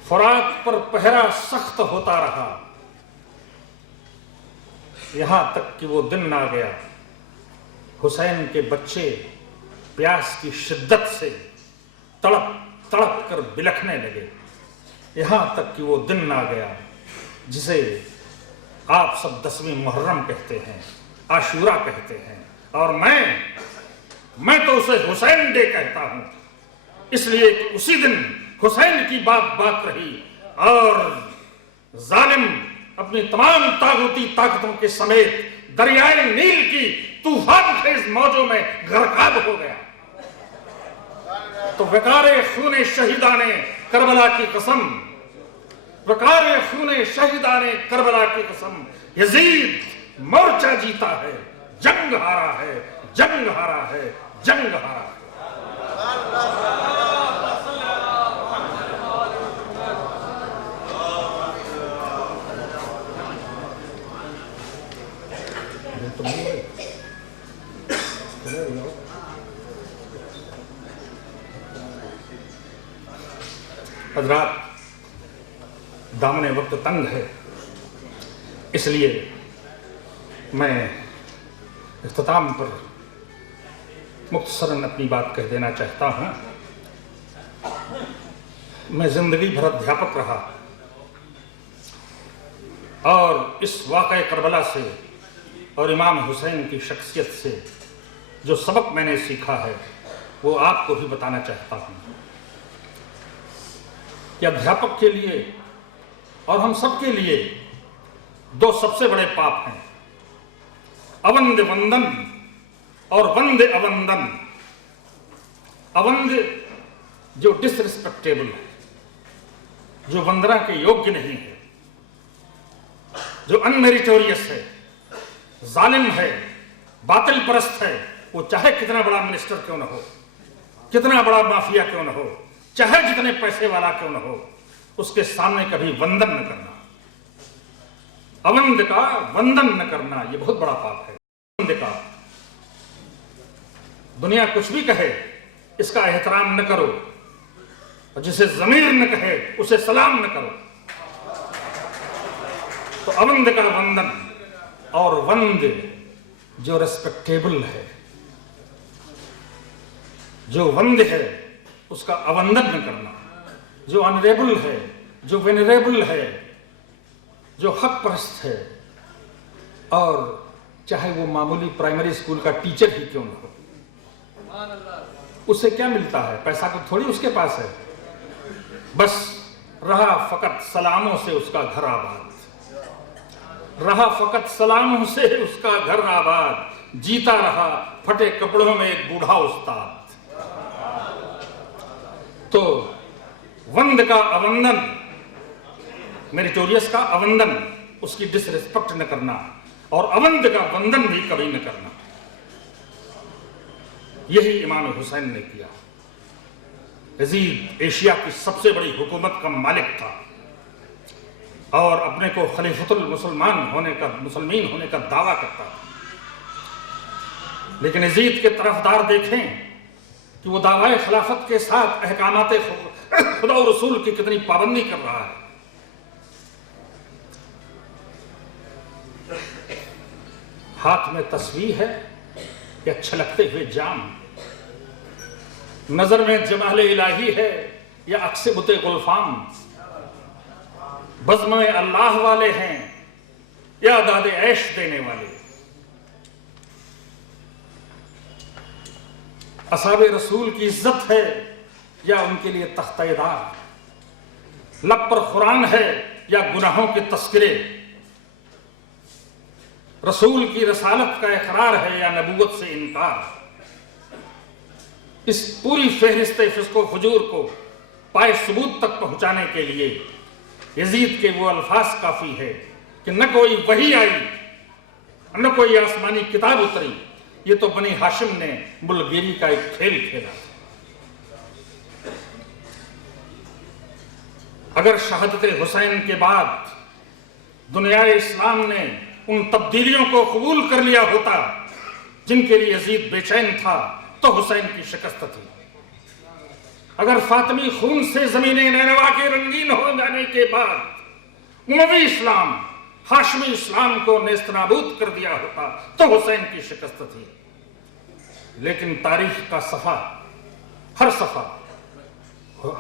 فرات پر پہرا سخت ہوتا رہا، یہاں تک کہ وہ دن آ گیا حسین کے بچے پیاس کی شدت سے تڑپ تڑپ کر بلکنے لگے، یہاں تک کہ وہ دن آ گیا جسے آپ سب 10ویں محرم کہتے ہیں، عاشورہ کہتے ہیں، اور میں تو اسے حسین ڈے کہتا ہوں، اس لیے کہ اسی دن حسین کی بات رہی اور ظالم اپنی تمام طاغوتی طاقتوں کے سمیت دریائے نیل کی طوفان خیز موجوں میں غرقاب ہو گیا. تو وقار خون شہیدان کربلا کی قسم، وقار خون شہیدان کربلا کی قسم، یزید مورچہ جیتا ہے، جنگ ہارا ہے، جنگ ہارا ہے، جنگ ہارا ہے. حضرات، دامن وقت تنگ ہے، اس لیے میں اختتام پر مختصراً اپنی بات کہہ دینا چاہتا ہوں. میں زندگی بھر ادھیاپک رہا اور اس واقعہ کربلا سے اور امام حسین کی شخصیت سے جو سبق میں نے سیکھا ہے وہ آپ کو بھی بتانا چاہتا ہوں. کہ ادھیاپک کے لیے اور ہم سب کے لیے دو سب سے بڑے پاپ ہیں، اوند وندن اور وند اوندن. اوند جو ڈس ریسپیکٹیبل ہے، جو وندنا کے یوگیہ نہیں ہے، جو انمیریٹوریس ہے، ظالم ہے، باطل پرست ہے، وہ چاہے کتنا بڑا منسٹر کیوں نہ ہو، کتنا بڑا مافیا کیوں نہ ہو، چاہے جتنے پیسے والا کیوں نہ ہو، اس کے سامنے کبھی وندن نہ کرنا. اوند کا وندن نہ کرنا یہ بہت بڑا پاپ ہے. اوند کا دنیا کچھ بھی کہے اس کا احترام نہ کرو، اور جسے ضمیر نہ کہے اسے سلام نہ کرو. تو اوند کا وندن، اور وند جو ریسپیکٹیبل ہے، جو وند ہے اس کا اوندن نہ کرنا، جو آنریبل ہے، جو وینریبل ہے، جو حق پرست ہے، اور چاہے وہ معمولی پرائمری اسکول کا ٹیچر ہی کیوں نہ ہو، اسے کیا ملتا ہے؟ پیسہ تو تھوڑی اس کے پاس ہے. بس رہا فقط سلاموں سے اس کا گھر آباد، رہا فقط سلاموں سے اس کا گھر آباد، جیتا رہا پھٹے کپڑوں میں ایک بوڑھا استاد. تو وند کا اوندن، میریٹوریس کا اوندن، اس کی ڈس ریسپیکٹ نہ کرنا، اور اوند کا وندن بھی کبھی نہ کرنا. یہی امام حسین نے کیا. یزید ایشیا کی سب سے بڑی حکومت کا مالک تھا اور اپنے کو خلیفۃ المسلمین ہونے کا دعویٰ کرتا تھا. لیکن یزید کے طرفدار دیکھیں کہ وہ دعوی خلافت کے ساتھ احکامات خدا و رسول کی کتنی پابندی کر رہا ہے. ہاتھ میں تسبیح ہے یا چھلکتے ہوئے جام، نظر میں جمال الہی ہے یا عکس بت گلفام، بزم میں اللہ والے ہیں یا داد عیش دینے والے. اصحاب رسول کی عزت ہے یا ان کے لیے تختہ دار، لب پر قرآن ہے یا گناہوں کے تذکرے، رسول کی رسالت کا اقرار ہے یا نبوت سے انکار. اس پوری فہرست فسق و فجور کو پائے ثبوت تک پہنچانے کے لیے یزید کے وہ الفاظ کافی ہے کہ نہ کوئی وحی آئی، نہ کوئی آسمانی کتاب اتری، یہ تو بنی ہاشم نے ملگیری کا ایک کھیل کھیلا. اگر شہادت حسین کے بعد دنیا اسلام نے ان تبدیلیوں کو قبول کر لیا ہوتا جن کے لیے یزید بے چین تھا تو حسین کی شکست تھی. اگر فاطمی خون سے زمین نینوا کے رنگین ہو جانے کے بعد اموی اسلام ہاشمی اسلام کو نیست نابود کر دیا ہوتا تو حسین کی شکست تھی. لیکن تاریخ کا صفحہ، ہر صفحہ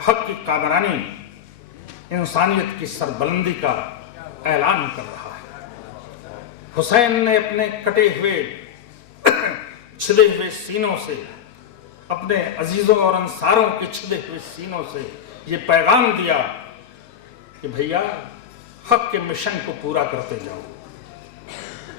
حق کی کامرانی، انسانیت کی سربلندی کا اعلان کر رہا ہے. حسین نے اپنے کٹے ہوئے چھدے ہوئے سینوں سے، اپنے عزیزوں اور انصاروں کے چھدے ہوئے سینوں سے یہ پیغام دیا کہ بھیا حق کے مشن کو پورا کرتے جاؤ،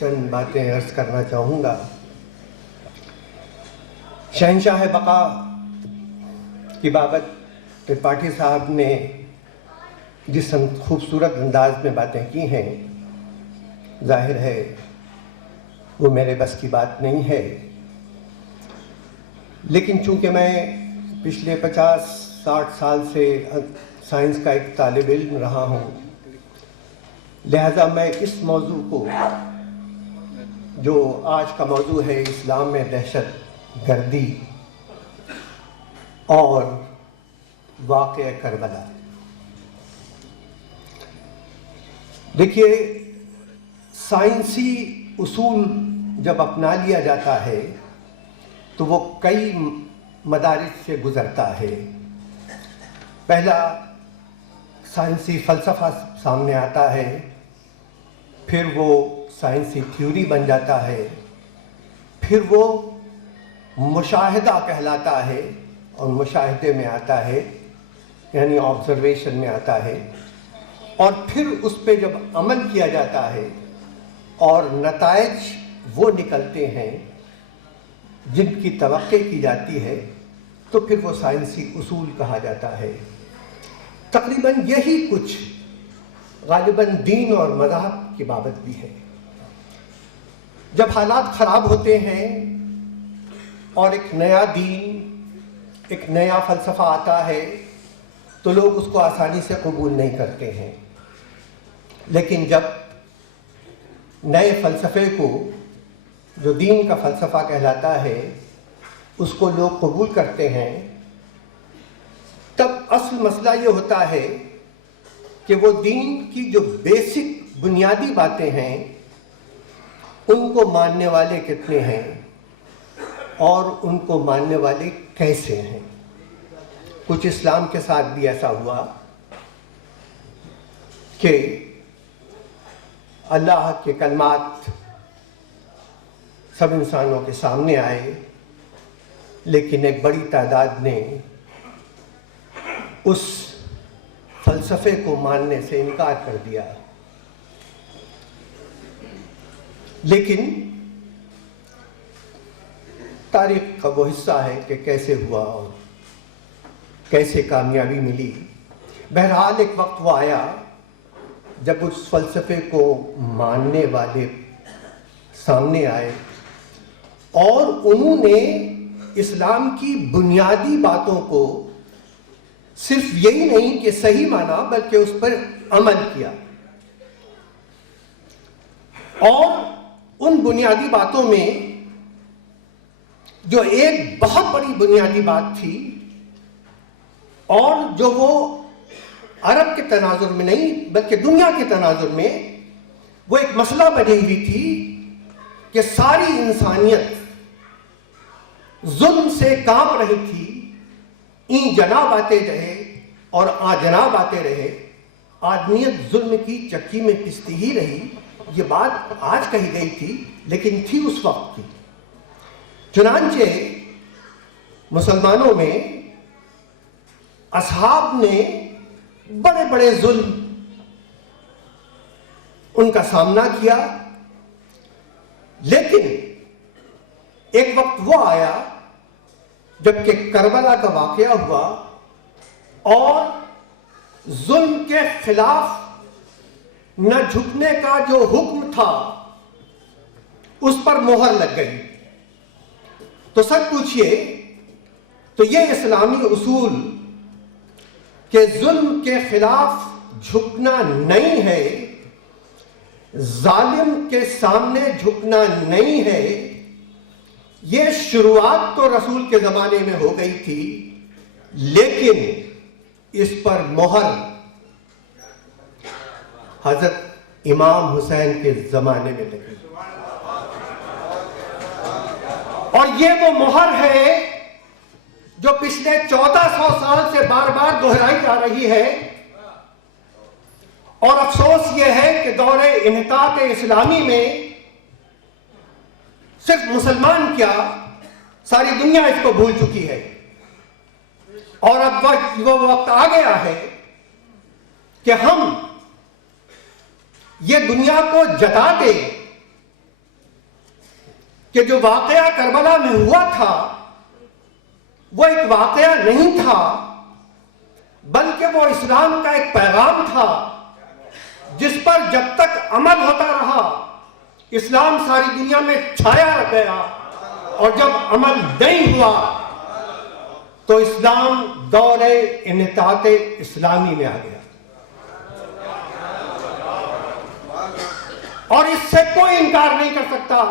چند باتیں عرض کرنا چاہوں گا. شہنشاہ بقا کی بابت ترپاٹھی صاحب نے جس خوبصورت انداز میں باتیں کی ہیں، ظاہر ہے وہ میرے بس کی بات نہیں ہے. لیکن چونکہ میں پچھلے 50-60 سال سے سائنس کا ایک طالب علم رہا ہوں، لہذا میں اس موضوع کو، جو آج کا موضوع ہے اسلام میں دہشت گردی اور واقعہ کربلا، دیکھیے سائنسی اصول جب اپنا لیا جاتا ہے تو وہ کئی مدارج سے گزرتا ہے. پہلا سائنسی فلسفہ سامنے آتا ہے، پھر وہ سائنسی تھیوری بن جاتا ہے، پھر وہ مشاہدہ کہلاتا ہے اور مشاہدے میں آتا ہے یعنی آبزرویشن میں آتا ہے، اور پھر اس پہ جب عمل کیا جاتا ہے اور نتائج وہ نکلتے ہیں جن کی توقع کی جاتی ہے تو پھر وہ سائنسی اصول کہا جاتا ہے. تقریباً یہی کچھ غالباً دین اور مذہب کی بابت بھی ہے. جب حالات خراب ہوتے ہیں اور ایک نیا دین، ایک نیا فلسفہ آتا ہے تو لوگ اس کو آسانی سے قبول نہیں کرتے ہیں. لیکن جب نئے فلسفے کو، جو دین کا فلسفہ کہلاتا ہے، اس کو لوگ قبول کرتے ہیں، تب اصل مسئلہ یہ ہوتا ہے کہ وہ دین کی جو بیسک بنیادی باتیں ہیں ان کو ماننے والے کتنے ہیں اور ان کو ماننے والے کیسے ہیں. کچھ اسلام کے ساتھ بھی ایسا ہوا کہ اللہ کے کلمات سب انسانوں کے سامنے آئے، لیکن ایک بڑی تعداد نے اس فلسفے کو ماننے سے انکار کر دیا. لیکن تاریخ کا وہ حصہ ہے کہ کیسے ہوا اور کیسے کامیابی ملی. بہرحال ایک وقت وہ آیا جب اس فلسفے کو ماننے والے سامنے آئے اور انہوں نے اسلام کی بنیادی باتوں کو صرف یہی نہیں کہ صحیح مانا بلکہ اس پر عمل کیا. اور ان بنیادی باتوں میں جو ایک بہت بڑی بنیادی بات تھی اور جو وہ عرب کے تناظر میں نہیں بلکہ دنیا کے تناظر میں وہ ایک مسئلہ بنی ہوئی تھی کہ ساری انسانیت ظلم سے کانپ رہی تھی. این جناب آتے رہے اور آ جناب آتے رہے، آدمیت ظلم کی چکی میں پستی ہی رہی. یہ بات آج کہی گئی تھی لیکن تھی اس وقت کی. چنانچہ مسلمانوں میں اصحاب نے بڑے بڑے ظلم ان کا سامنا کیا، لیکن ایک وقت وہ آیا جبکہ کربلا کا واقعہ ہوا اور ظلم کے خلاف نہ جھکنے کا جو حکم تھا اس پر مہر لگ گئی. تو سچ پوچھئے تو یہ اسلامی اصول کہ ظلم کے خلاف جھکنا نہیں ہے، ظالم کے سامنے جھکنا نہیں ہے، یہ شروعات تو رسول کے زمانے میں ہو گئی تھی، لیکن اس پر مہر حضرت امام حسین کے زمانے میں لگی. اور یہ وہ مہر ہے جو پچھلے 1400 سال سے بار بار دہرائی جا رہی ہے. اور افسوس یہ ہے کہ دور انحطاط اسلامی میں صرف مسلمان کیا، ساری دنیا اس کو بھول چکی ہے. اور اب وہ وقت آ گیا ہے کہ ہم یہ دنیا کو جتا دے کہ جو واقعہ کربلا میں ہوا تھا وہ ایک واقعہ نہیں تھا، بلکہ وہ اسلام کا ایک پیغام تھا جس پر جب تک عمل ہوتا رہا اسلام ساری دنیا میں چھایا گیا، اور جب عمل نہیں ہوا تو اسلام دور انحطاط اسلامی میں آ گیا۔ اور اس سے کوئی انکار نہیں کر سکتا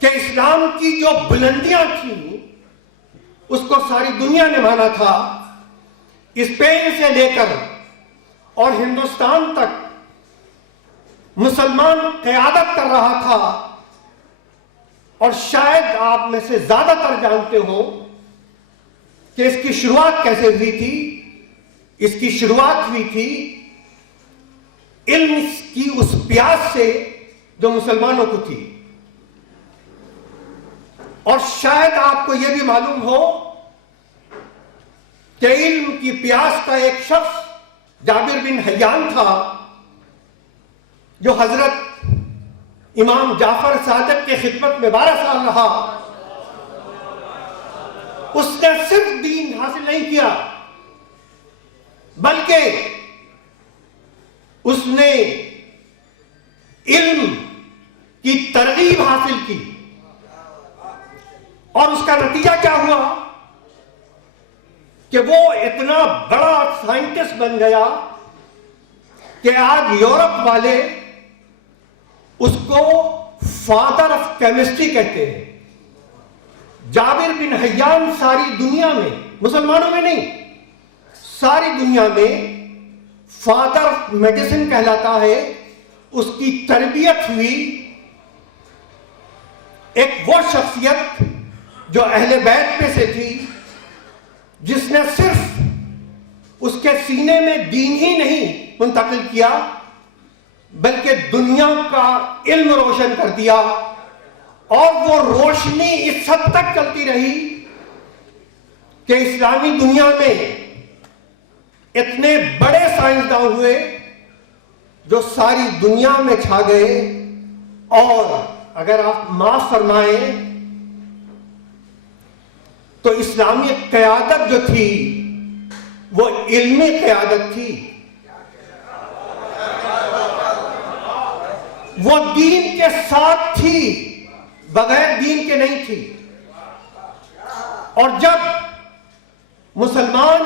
کہ اسلام کی جو بلندیاں تھیں اس کو ساری دنیا نے مانا تھا۔ اسپین سے لے کر اور ہندوستان تک مسلمان قیادت کر رہا تھا، اور شاید آپ میں سے زیادہ تر جانتے ہو کہ اس کی شروعات کیسے ہوئی تھی۔ اس کی شروعات ہوئی تھی علم کی اس پیاس سے جو مسلمانوں کو تھی، اور شاید آپ کو یہ بھی معلوم ہو کہ علم کی پیاس کا ایک شخص جابر بن حیان تھا جو حضرت امام جعفر صادق کے خدمت میں 12 سال رہا۔ اس نے صرف دین حاصل نہیں کیا بلکہ اس نے علم کی ترغیب حاصل کی، اور اس کا نتیجہ کیا ہوا کہ وہ اتنا بڑا سائنٹسٹ بن گیا کہ آج یورپ والے اس کو فادر آف کیمسٹری کہتے ہیں۔ جابر بن حیان ساری دنیا میں، مسلمانوں میں نہیں، ساری دنیا میں فادر آف میڈیسن کہلاتا ہے۔ اس کی تربیت ہوئی ایک وہ شخصیت جو اہل بیت میں سے تھی، جس نے صرف اس کے سینے میں دین ہی نہیں منتقل کیا بلکہ دنیا کا علم روشن کر دیا، اور وہ روشنی اس حد تک چلتی رہی کہ اسلامی دنیا میں اتنے بڑے سائنسداں ہوئے جو ساری دنیا میں چھا گئے۔ اور اگر آپ معاف فرمائیں تو اسلامی قیادت جو تھی وہ علمی قیادت تھی، وہ دین کے ساتھ تھی، بغیر دین کے نہیں تھی۔ اور جب مسلمان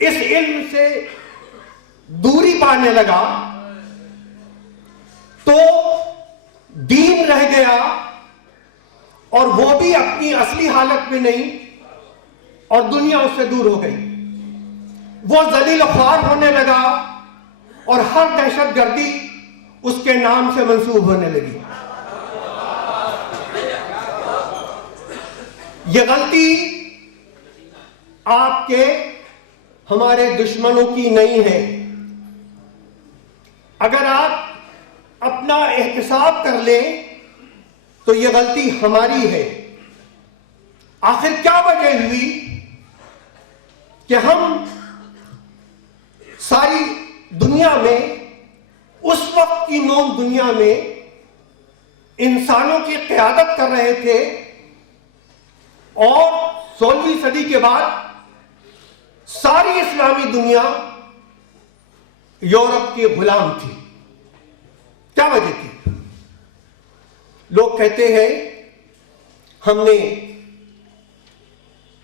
اس علم سے دوری پانے لگا تو دین رہ گیا، اور وہ بھی اپنی اصلی حالت میں نہیں، اور دنیا اس سے دور ہو گئی۔ وہ ذلیل و خوار ہونے لگا، اور ہر دہشت گردی اس کے نام سے منسوب ہونے لگی۔ یہ غلطی آپ کے ہمارے دشمنوں کی نہیں ہے۔ اگر آپ اپنا احتساب کر لیں تو یہ غلطی ہماری ہے۔ آخر کیا وجہ ہوئی کہ ہم ساری دنیا میں، اس وقت کی نون دنیا میں انسانوں کی قیادت کر رہے تھے، اور 16ویں صدی کے بعد ساری اسلامی دنیا یورپ کی غلام تھی؟ کیا وجہ تھی؟ لوگ کہتے ہیں ہم نے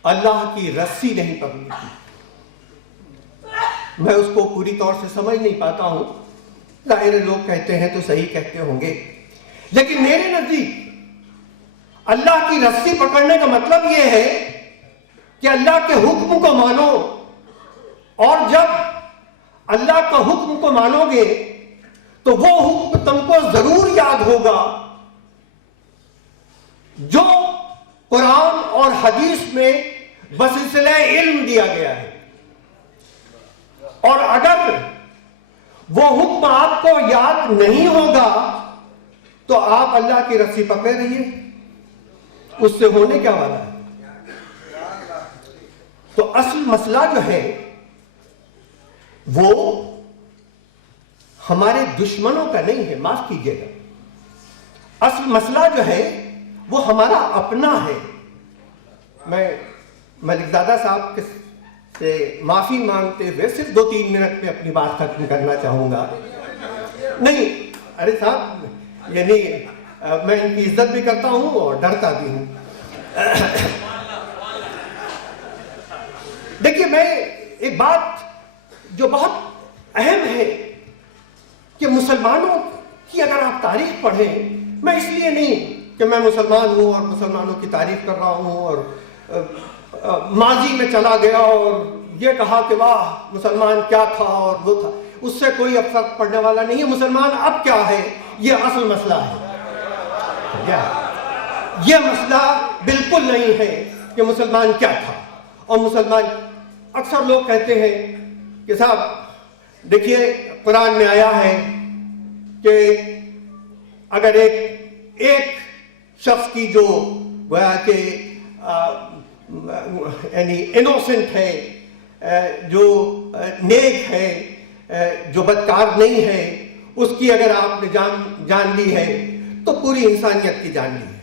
اللہ کی رسی نہیں پکڑی تھی۔ میں اس کو پوری طور سے سمجھ نہیں پاتا ہوں، ظاہر لوگ کہتے ہیں تو صحیح کہتے ہوں گے، لیکن میرے نزدیک اللہ کی رسی پکڑنے کا مطلب یہ ہے کہ اللہ کے حکم کو مانو، اور جب اللہ کا حکم کو مانو گے تو وہ حکم تم کو ضرور یاد ہوگا جو قرآن اور حدیث میں بسلسلہ علم دیا گیا ہے۔ اور اگر وہ حکم آپ کو یاد نہیں ہوگا تو آپ اللہ کی رسی پکڑے رہیے، اس سے ہونے کیا والا ہے؟ تو اصل مسئلہ جو ہے وہ ہمارے دشمنوں کا نہیں ہے، معاف کیجیے گا، اصل مسئلہ جو ہے وہ ہمارا اپنا ہے۔ میں ملک زادہ صاحب سے معافی مانگتے ہوئے صرف 2-3 منٹ میں اپنی بات ختم کرنا چاہوں گا۔ نہیں، ارے صاحب، یعنی میں ان کی عزت بھی کرتا ہوں اور ڈرتا بھی ہوں۔ دیکھیے، میں ایک بات جو بہت اہم ہے کہ مسلمانوں کی اگر آپ تاریخ پڑھیں، میں اس لیے نہیں کہ میں مسلمان ہوں اور مسلمانوں کی تعریف کر رہا ہوں اور ماضی میں چلا گیا اور یہ کہا کہ واہ مسلمان کیا تھا اور وہ تھا، اس سے کوئی اب فرق پڑنے والا نہیں ہے۔ مسلمان اب کیا ہے، یہ اصل مسئلہ ہے۔ یہ مسئلہ بالکل نہیں ہے کہ مسلمان کیا تھا اور مسلمان، اکثر لوگ کہتے ہیں کہ صاحب دیکھیے قرآن میں آیا ہے کہ اگر ایک شخص کی جو گویا کہ یعنی انوسنٹ ہے، جو نیک ہے، جو بدکار نہیں ہے، اس کی اگر آپ نے جان لی ہے تو پوری انسانیت کی جان لی ہے،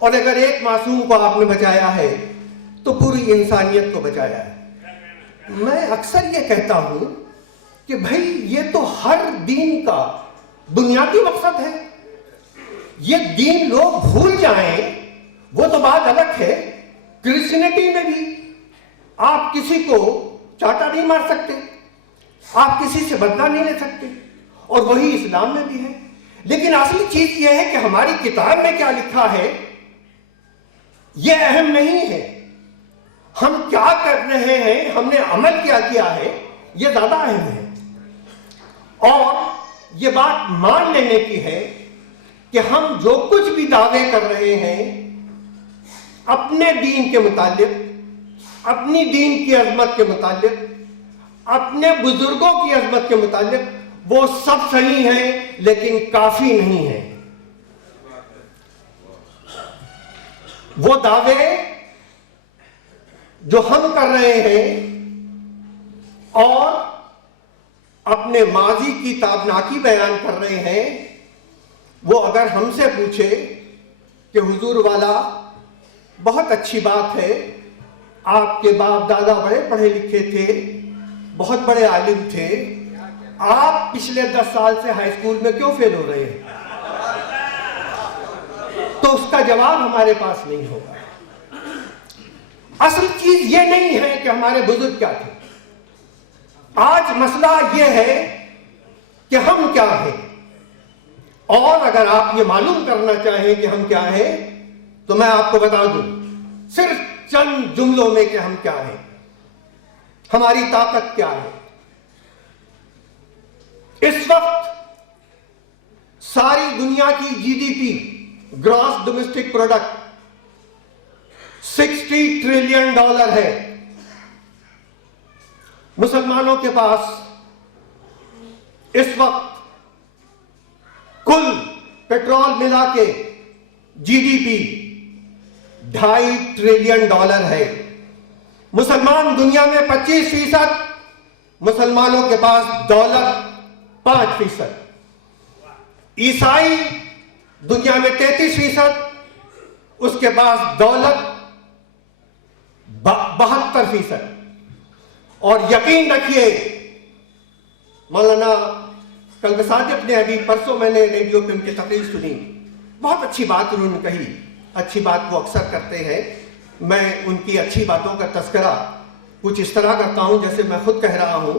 اور اگر ایک معصوم کو آپ نے بچایا ہے تو پوری انسانیت کو بچایا ہے۔ میں اکثر یہ کہتا ہوں کہ بھائی یہ تو ہر دین کا بنیادی مقصد ہے۔ یہ دین لوگ بھول جائیں وہ تو بات الگ ہے۔ کرسچینٹی میں بھی آپ کسی کو چاٹا نہیں مار سکتے، آپ کسی سے بدلہ نہیں لے سکتے، اور وہی اسلام میں بھی ہے۔ لیکن اصلی چیز یہ ہے کہ ہماری کتاب میں کیا لکھا ہے یہ اہم نہیں ہے، ہم کیا کر رہے ہیں، ہم نے عمل کیا ہے، یہ زیادہ اہم ہے۔ اور یہ بات مان لینے کی ہے کہ ہم جو کچھ بھی دعوے کر رہے ہیں اپنے دین کے متعلق، اپنی دین کی عظمت کے متعلق، اپنے بزرگوں کی عظمت کے متعلق، وہ سب صحیح ہیں لیکن کافی نہیں ہیں۔ وہ دعوے جو ہم کر رہے ہیں اور اپنے ماضی کی تابناکی بیان کر رہے ہیں، وہ اگر ہم سے پوچھے کہ حضور والا بہت اچھی بات ہے، آپ کے باپ دادا بڑے پڑھے لکھے تھے، بہت بڑے عالم تھے، آپ پچھلے 10 سال سے ہائی اسکول میں کیوں فیل ہو رہے ہیں؟ تو اس کا جواب ہمارے پاس نہیں ہوگا۔ اصل چیز یہ نہیں ہے کہ ہمارے بزرگ کیا تھے، آج مسئلہ یہ ہے کہ ہم کیا ہیں۔ اور اگر آپ یہ معلوم کرنا چاہیں کہ ہم کیا ہیں تو میں آپ کو بتا دوں صرف چند جملوں میں کہ ہم کیا ہیں، ہماری طاقت کیا ہے۔ اس وقت ساری دنیا کی GDP، gross domestic product, $60 trillion ہے۔ مسلمانوں کے پاس اس وقت کل پیٹرول ملا کے GDP $2.5 ٹریلین ہے۔ مسلمان دنیا میں 25%، مسلمانوں کے پاس دولت 5%۔ عیسائی دنیا میں 33%، اس کے پاس دولت 72%۔ اور یقین رکھیے، مولانا قلب صادق نے ابھی پرسوں میں نے ریڈیو پہ ان کی تقریر سنی، بہت اچھی بات انہوں نے کہی، اچھی بات وہ اکثر کرتے ہیں۔ میں ان کی اچھی باتوں کا تذکرہ کچھ اس طرح کرتا ہوں جیسے میں خود کہہ رہا ہوں،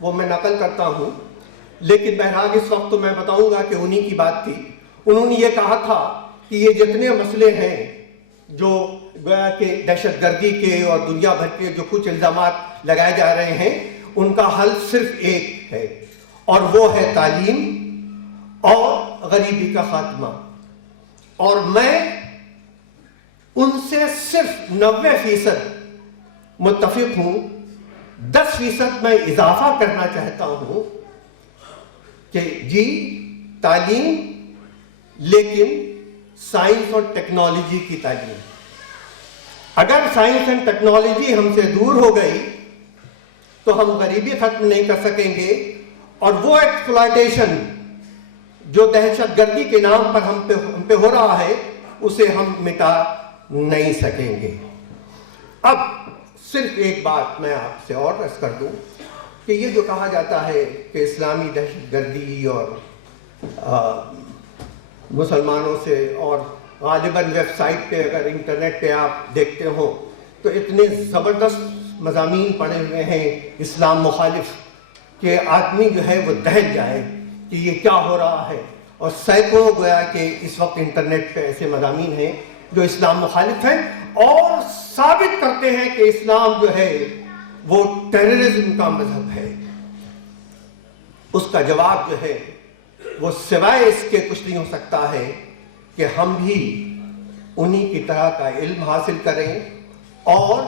وہ میں نقل کرتا ہوں، لیکن بہرحال اس وقت تو میں بتاؤں گا کہ انہی کی بات تھی۔ انہوں نے یہ کہا تھا کہ یہ جتنے مسئلے ہیں جو گویا کہ دہشت گردی کے اور دنیا بھر کے جو کچھ الزامات لگائے جا رہے ہیں، ان کا حل صرف ایک ہے، اور وہ ہے تعلیم اور غریبی کا خاتمہ۔ اور میں ان سے صرف 90% متفق ہوں، 10% میں اضافہ کرنا چاہتا ہوں کہ جی تعلیم، لیکن سائنس اور ٹیکنالوجی کی تعلیم۔ اگر سائنس اینڈ ٹیکنالوجی ہم سے دور ہو گئی تو ہم غریبی ختم نہیں کر سکیں گے، اور وہ ایکسپلائٹیشن جو دہشت گردی کے نام پر ہم پہ ہو رہا ہے اسے ہم مٹا نہیں سکیں گے۔ اب صرف ایک بات میں آپ سے اور عرض کر دوں کہ یہ جو کہا جاتا ہے کہ اسلامی دہشت گردی اور مسلمانوں سے، اور غالباً ویب سائٹ پہ اگر انٹرنیٹ پہ آپ دیکھتے ہو تو اتنے زبردست مضامین پڑے ہوئے ہیں اسلام مخالف کہ آدمی جو ہے وہ دہل جائے کہ یہ کیا ہو رہا ہے، اور سینکڑوں گویا کہ اس وقت انٹرنیٹ پہ ایسے مضامین ہیں جو اسلام مخالف ہیں اور ثابت کرتے ہیں کہ اسلام جو ہے وہ ٹیررزم کا مذہب ہے۔ اس کا جواب جو ہے وہ سوائے اس کے کچھ نہیں ہو سکتا ہے کہ ہم بھی انہی کی طرح کا علم حاصل کریں اور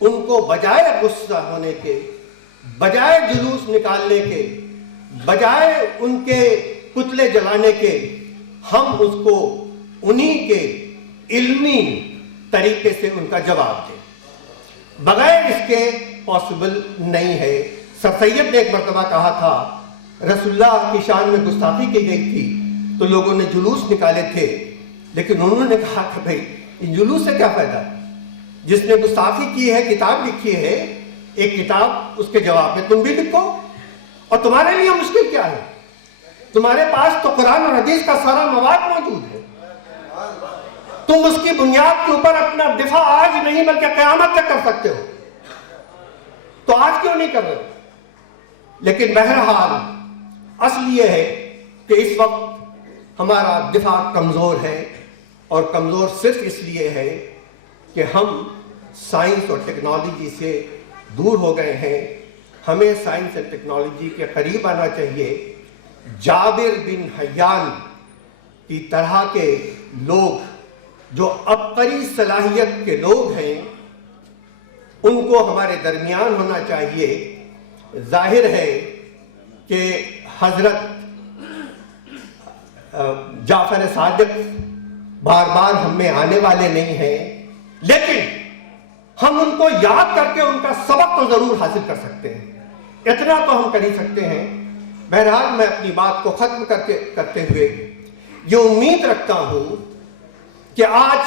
ان کو بجائے غصہ ہونے کے، بجائے جلوس نکالنے کے، بجائے ان کے پتلے جلانے کے، ہم اس کو انہی کے علمی طریقے سے ان کا جواب دیں۔ بغیر اس کے پاسبل نہیں ہے۔ سر سید نے ایک مرتبہ کہا تھا رسول اللہ کی شان میں گستاخی کی گئی تھی تو لوگوں نے جلوس نکالے تھے، لیکن انہوں نے کہا کہ بھائی ان جلوس سے کیا فائدہ، جس نے گستاخی کی ہے، کتاب لکھی ہے، ایک کتاب اس کے جواب میں تم بھی لکھو، اور تمہارے لیے مشکل کیا ہے؟ تمہارے پاس تو قرآن اور حدیث کا سارا مواد موجود ہے، تم اس کی بنیاد کے اوپر اپنا دفاع آج نہیں بلکہ قیامت تک کر سکتے ہو، تو آج کیوں نہیں کر رہے؟ لیکن بہرحال اصل یہ ہے کہ اس وقت ہمارا دفاع کمزور ہے، اور کمزور صرف اس لیے ہے کہ ہم سائنس اور ٹیکنالوجی سے دور ہو گئے ہیں۔ ہمیں سائنس اور ٹیکنالوجی کے قریب آنا چاہیے۔ جابر بن حیان کی طرح کے لوگ جو عبقری صلاحیت کے لوگ ہیں ان کو ہمارے درمیان ہونا چاہیے۔ ظاہر ہے کہ حضرت جعفر صادق بار بار ہم میں آنے والے نہیں ہیں، لیکن ہم ان کو یاد کر کے ان کا سبق تو ضرور حاصل کر سکتے ہیں، اتنا تو ہم کر ہی سکتے ہیں۔ بہرحال میں اپنی بات کو ختم کرتے ہوئے یہ امید رکھتا ہوں کہ آج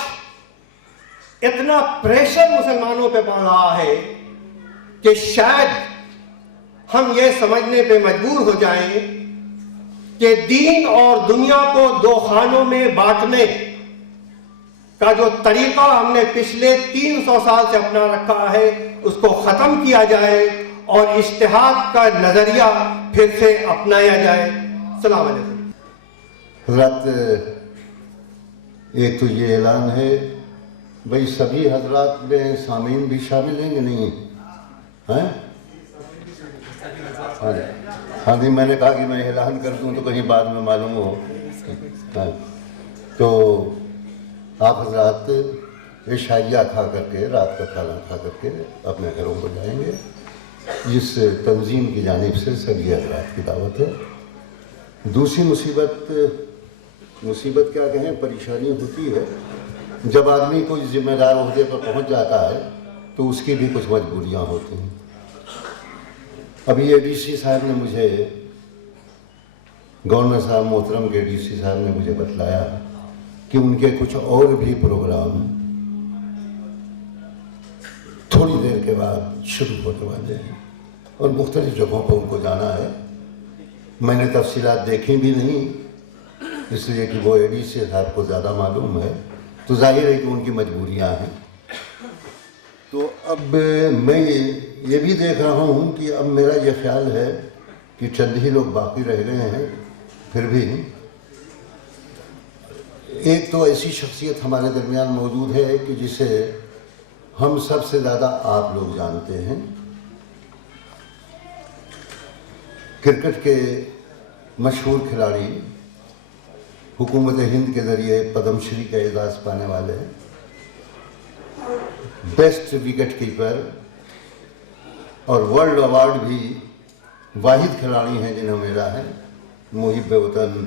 اتنا پریشر مسلمانوں پہ پڑ رہا ہے کہ شاید ہم یہ سمجھنے پہ مجبور ہو جائیں کہ دین اور دنیا کو دو خانوں میں بانٹنے کا جو طریقہ ہم نے پچھلے 300 سال سے اپنا رکھا ہے اس کو ختم کیا جائے اور اجتہاد کا نظریہ پھر سے اپنایا جائے۔ السلام علیکم۔ حضرات، ایک تو یہ اعلان ہے بھئی سبھی حضرات میں سامعین بھی شامل ہیں کہ نہیں ہیں؟ ہاں جی، میں نے کہا کہ میں اعلان کر دوں تو کہیں بعد میں معلوم ہو۔ تو آپ حضرات عشائیہ کھا کر کے، رات کا کھانا کھا کر کے اپنے گھروں کو جائیں گے۔ اس تنظیم کی جانب سے سبھی حضرات کی دعوت ہے۔ دوسری مصیبت کیا کہیں، پریشانی ہوتی ہے جب آدمی کوئی ذمہ دار عہدے پر پہنچ جاتا ہے تو اس کی بھی کچھ مجبوریاں ہوتی ہیں۔ ابھی یہ ڈی سی صاحب نے مجھے، گورنر صاحب محترم کے ڈی سی صاحب نے مجھے بتلایا کہ ان کے کچھ اور بھی پروگرام تھوڑی دیر کے بعد شروع ہونے والے ہیں اور مختلف جگہوں پر ان کو جانا ہے۔ میں نے تفصیلات دیکھی بھی نہیں، اس لیے کہ وہ اے ڈی سی صاحب کو زیادہ معلوم ہے، تو ظاہر ہے کہ ان کی مجبوریاں ہیں۔ تو اب میں یہ بھی دیکھ رہا ہوں کہ اب میرا یہ خیال ہے کہ چند ہی لوگ باقی رہ گئے ہیں، پھر بھی ایک تو ایسی شخصیت ہمارے درمیان موجود ہے کہ جسے ہم سب سے زیادہ آپ لوگ جانتے ہیں، کرکٹ کے مشہور کھلاڑی، حکومت ہند کے ذریعے پدم شری کا اعزاز پانے والے، بیسٹ وکٹ کیپر اور ورلڈ ایوارڈ بھی واحد کھلاڑی ہیں جنہیں ملا ہے، محب وطن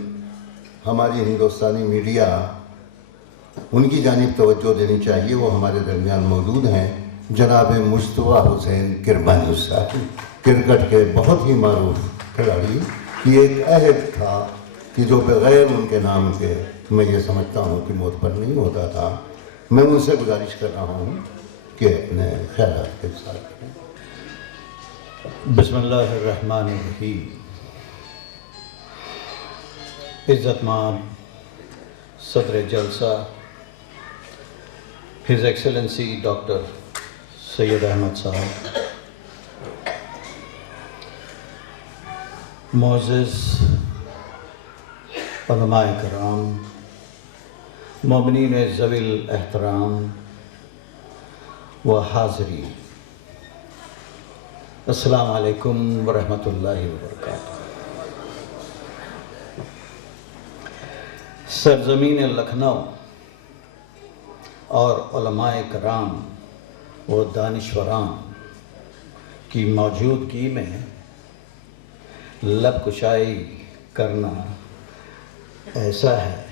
ہماری ہندوستانی میڈیا ان کی جانب توجہ دینی چاہیے۔ وہ ہمارے درمیان موجود ہیں، جناب مصطفیٰ حسین کرمانی صاحب، کرکٹ کے بہت ہی معروف کھلاڑی، یہ ایک عہد تھا کہ جو بغیر ان کے نام کے میں یہ سمجھتا ہوں کہ موت پر نہیں ہوتا تھا. میں ان سے گزارش کر رہا ہوں کہ اپنے خیالات کے ساتھ کریں. بسم اللہ الرحمن الرحیم. عزت مآب صدر جلسہ ہز ایکسلنسی ڈاکٹر سید احمد صاحب، معزز علماء کرام، مومنین ذوی الاحترام و حاضرین، السلام علیکم ورحمۃ اللہ وبرکاتہ. سرزمین لکھنؤ اور علماء کرام و دانشوران کی موجودگی میں لب کشائی کرنا ایسا ہے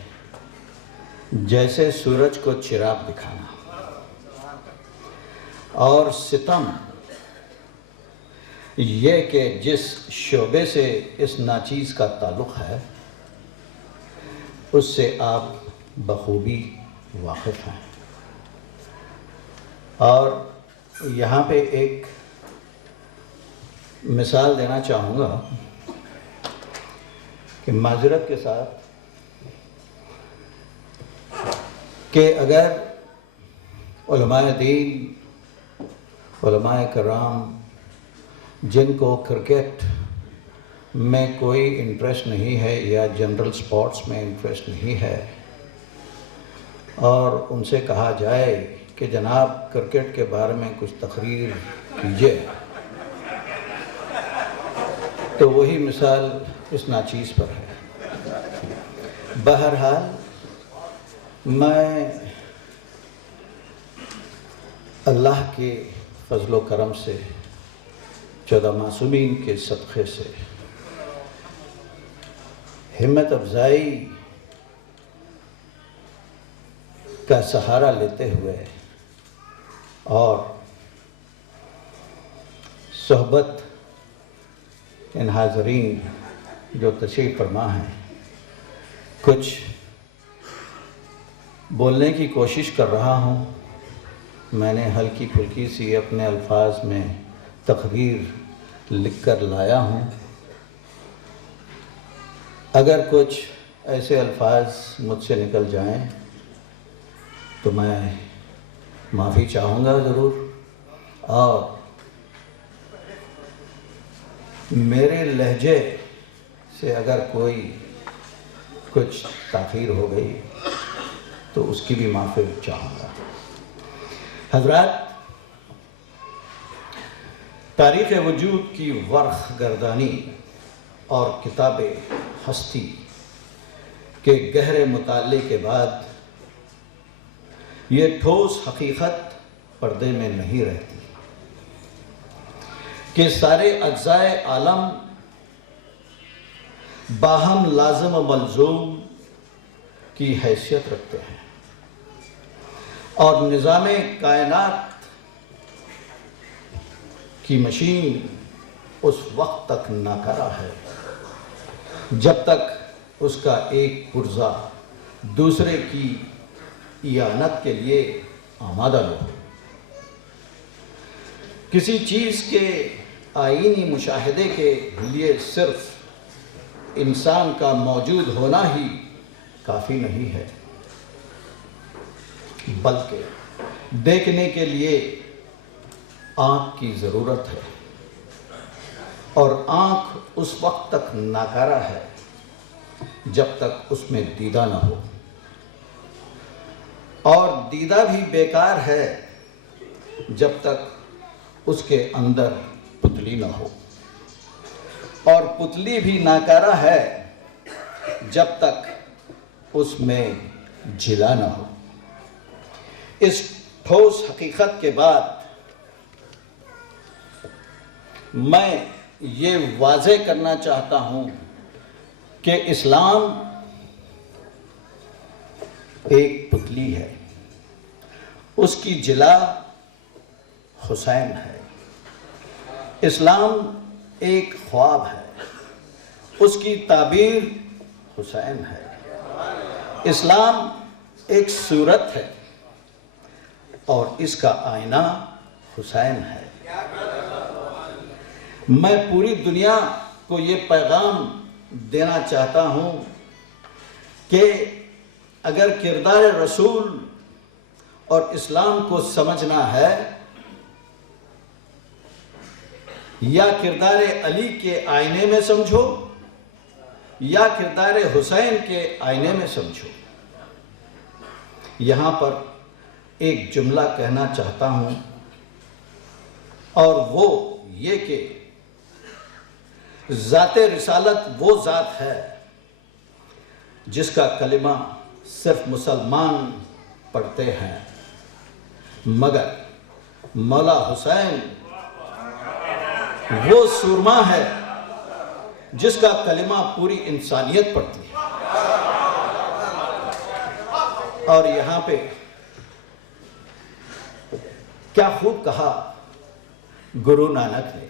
جیسے سورج کو چراغ دکھانا، اور ستم یہ کہ جس شعبے سے اس ناچیز کا تعلق ہے اس سے آپ بخوبی واقف ہیں. اور یہاں پہ ایک مثال دینا چاہوں گا کہ معذرت کے ساتھ کہ اگر علماء دین، علماء کرام جن کو کرکٹ میں کوئی انٹرسٹ نہیں ہے یا جنرل سپورٹس میں انٹرسٹ نہیں ہے، اور ان سے کہا جائے کہ جناب کرکٹ کے بارے میں کچھ تقریر کیجیے، تو وہی مثال اس ناچیز پر ہے. بہرحال میں اللہ کے فضل و کرم سے، 14 معصومین کے صدقے سے ہمت افزائی کا سہارا لیتے ہوئے اور صحبت ان حاضرین جو تشریف فرما ہیں کچھ بولنے کی کوشش کر رہا ہوں. میں نے ہلکی پھلکی سی اپنے الفاظ میں تقریر لکھ کر لایا ہوں. اگر کچھ ایسے الفاظ مجھ سے نکل جائیں تو میں معافی چاہوں گا ضرور، اور میرے لہجے سے اگر کوئی کچھ تاخیر ہو گئی تو اس کی بھی معافی چاہوں گا. حضرات، تاریخ وجود کی ورق گردانی اور کتاب ہستی کے گہرے مطالعے کے بعد یہ ٹھوس حقیقت پردے میں نہیں رہتی کہ سارے اجزائے عالم باہم لازم و ملزوم کی حیثیت رکھتے ہیں، اور نظام کائنات کی مشین اس وقت تک ناکارہ ہے جب تک اس کا ایک پرزہ دوسرے کی اعانت کے لیے آمادہ نہ ہو. کسی چیز کے آئینی مشاہدے کے لیے صرف انسان کا موجود ہونا ہی کافی نہیں ہے، بلکہ دیکھنے کے لیے آنکھ کی ضرورت ہے، اور آنکھ اس وقت تک ناکارہ ہے جب تک اس میں دیدہ نہ ہو، اور دیدہ بھی بیکار ہے جب تک اس کے اندر پتلی نہ ہو، اور پتلی بھی ناکارہ ہے جب تک اس میں جلا نہ ہو. اس ٹھوس حقیقت کے بعد میں یہ واضح کرنا چاہتا ہوں کہ اسلام ایک پتلی ہے، اس کی جلا حسین ہے. اسلام ایک خواب ہے، اس کی تعبیر حسین ہے۔ اسلام ایک صورت ہے اور اس کا آئینہ حسین ہے۔ میں پوری دنیا کو یہ پیغام دینا چاہتا ہوں کہ اگر کردار رسول اور اسلام کو سمجھنا ہے یا کردار علی کے آئینے میں سمجھو یا کردار حسین کے آئینے میں سمجھو۔ یہاں پر ایک جملہ کہنا چاہتا ہوں اور وہ یہ کہ ذات رسالت وہ ذات ہے جس کا کلمہ صرف مسلمان پڑھتے ہیں، مگر مولا حسین وہ سورما ہے جس کا کلمہ پوری انسانیت پڑھتی ہے۔ اور یہاں پہ کیا خوب کہا گرو نانک نے،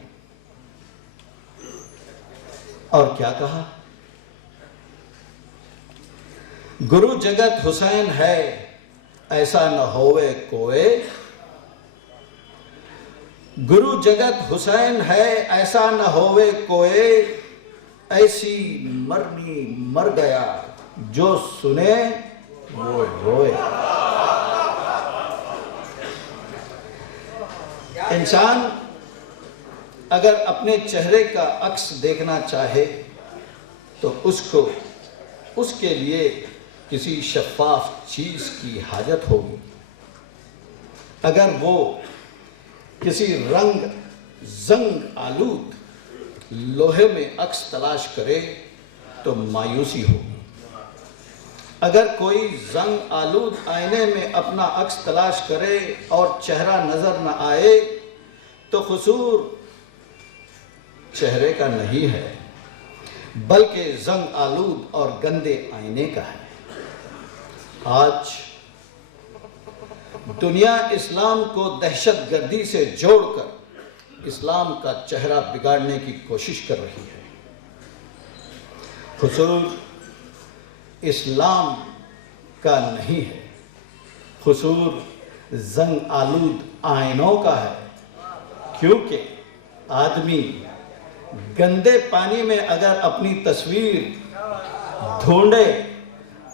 اور کیا کہا؟ گرو جگت حسین ہے ایسا نہ ہوئے کوئے، گرو جگت حسین ہے ایسا نہ ہوئے کوئے، ایسی مرنی مر گیا جو سنے وہ روئے۔ انسان اگر اپنے چہرے کا عکس دیکھنا چاہے تو اس کے لیے کسی شفاف چیز کی حاجت ہوگی۔ اگر وہ کسی زنگ آلود لوہے میں عکس تلاش کرے تو مایوسی ہوگی۔ اگر کوئی زنگ آلود آئینے میں اپنا عکس تلاش کرے اور چہرہ نظر نہ آئے تو قصور چہرے کا نہیں ہے بلکہ زنگ آلود اور گندے آئینے کا ہے۔ آج دنیا اسلام کو دہشت گردی سے جوڑ کر اسلام کا چہرہ بگاڑنے کی کوشش کر رہی ہے۔ قصور اسلام کا نہیں ہے، قصور زنگ آلود آئینوں کا ہے، کیونکہ آدمی گندے پانی میں اگر اپنی تصویر ڈھونڈے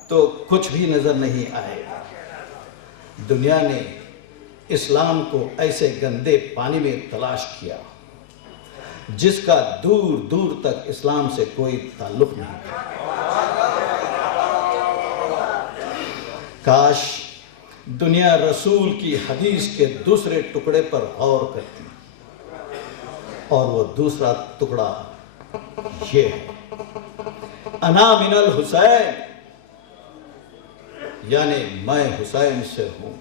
تو کچھ بھی نظر نہیں آئے گا۔ دنیا نے اسلام کو ایسے گندے پانی میں تلاش کیا جس کا دور دور تک اسلام سے کوئی تعلق نہیں تھا۔ کاش دنیا رسول کی حدیث کے دوسرے ٹکڑے پر غور کرتی، اور وہ دوسرا ٹکڑا یہ ہے، انا من الحسین، یعنی میں حسین سے ہوں۔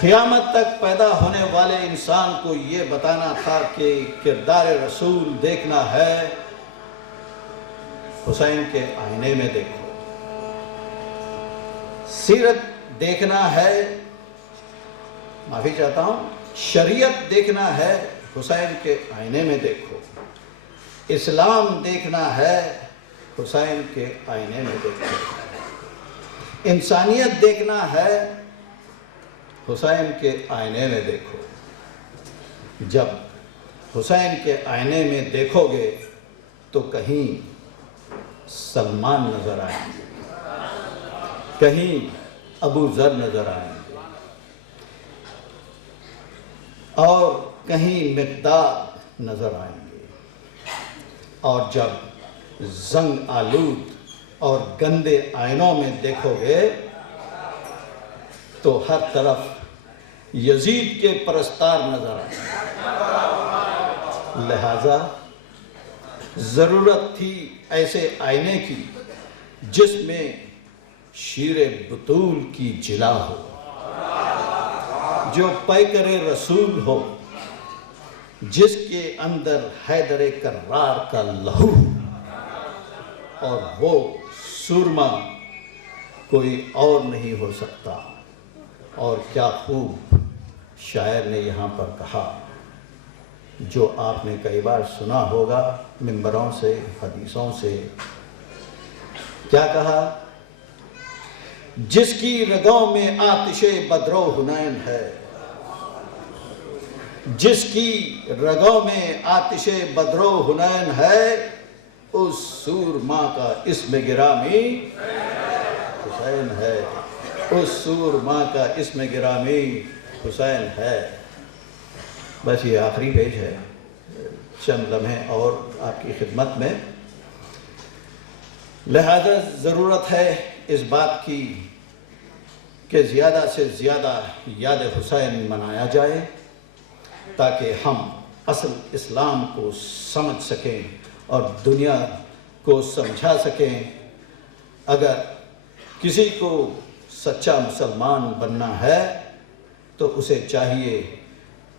قیامت تک پیدا ہونے والے انسان کو یہ بتانا تھا کہ کردار رسول دیکھنا ہے، حسین کے آئینے میں دیکھو۔ سیرت دیکھنا ہے، معافی چاہتا ہوں، شریعت دیکھنا ہے، حسین کے آئینے میں دیکھو۔ اسلام دیکھنا ہے، حسین کے آئینے میں دیکھو۔ انسانیت دیکھنا ہے، حسین کے آئینے میں دیکھو۔ جب حسین کے آئینے میں دیکھو گے تو کہیں سلمان نظر آئیں گے، کہیں ابو ذر نظر آئیں گے، اور کہیں مقداد نظر آئیں گے۔ اور جب زنگ آلود اور گندے آئینوں میں دیکھو گے تو ہر طرف یزید کے پرستار نظر آئیں گے۔ لہذا ضرورت تھی ایسے آئینے کی جس میں شیر بطول کی جلا ہو، جو پیکر رسول ہو، جس کے اندر حیدر کرار کا لہو، اور وہ سورما کوئی اور نہیں ہو سکتا۔ اور کیا خوب شاعر نے یہاں پر کہا، جو آپ نے کئی بار سنا ہوگا منبروں سے، حدیثوں سے. کیا کہا؟ جس کی رگوں میں آتش بدر و حنین ہے، جس کی رگوں میں آتش بدر و حنین ہے، اس سورما کا اسم گرامی حسین ہے. اس سورما کا اسم گرامی حسین ہے. بس یہ آخری پیج ہے، چند لمحے اور آپ کی خدمت میں. لہذا ضرورت ہے اس بات کی کہ زیادہ سے زیادہ یاد حسین منایا جائے تاکہ ہم اصل اسلام کو سمجھ سکیں اور دنیا کو سمجھا سکیں. اگر کسی کو سچا مسلمان بننا ہے تو اسے چاہیے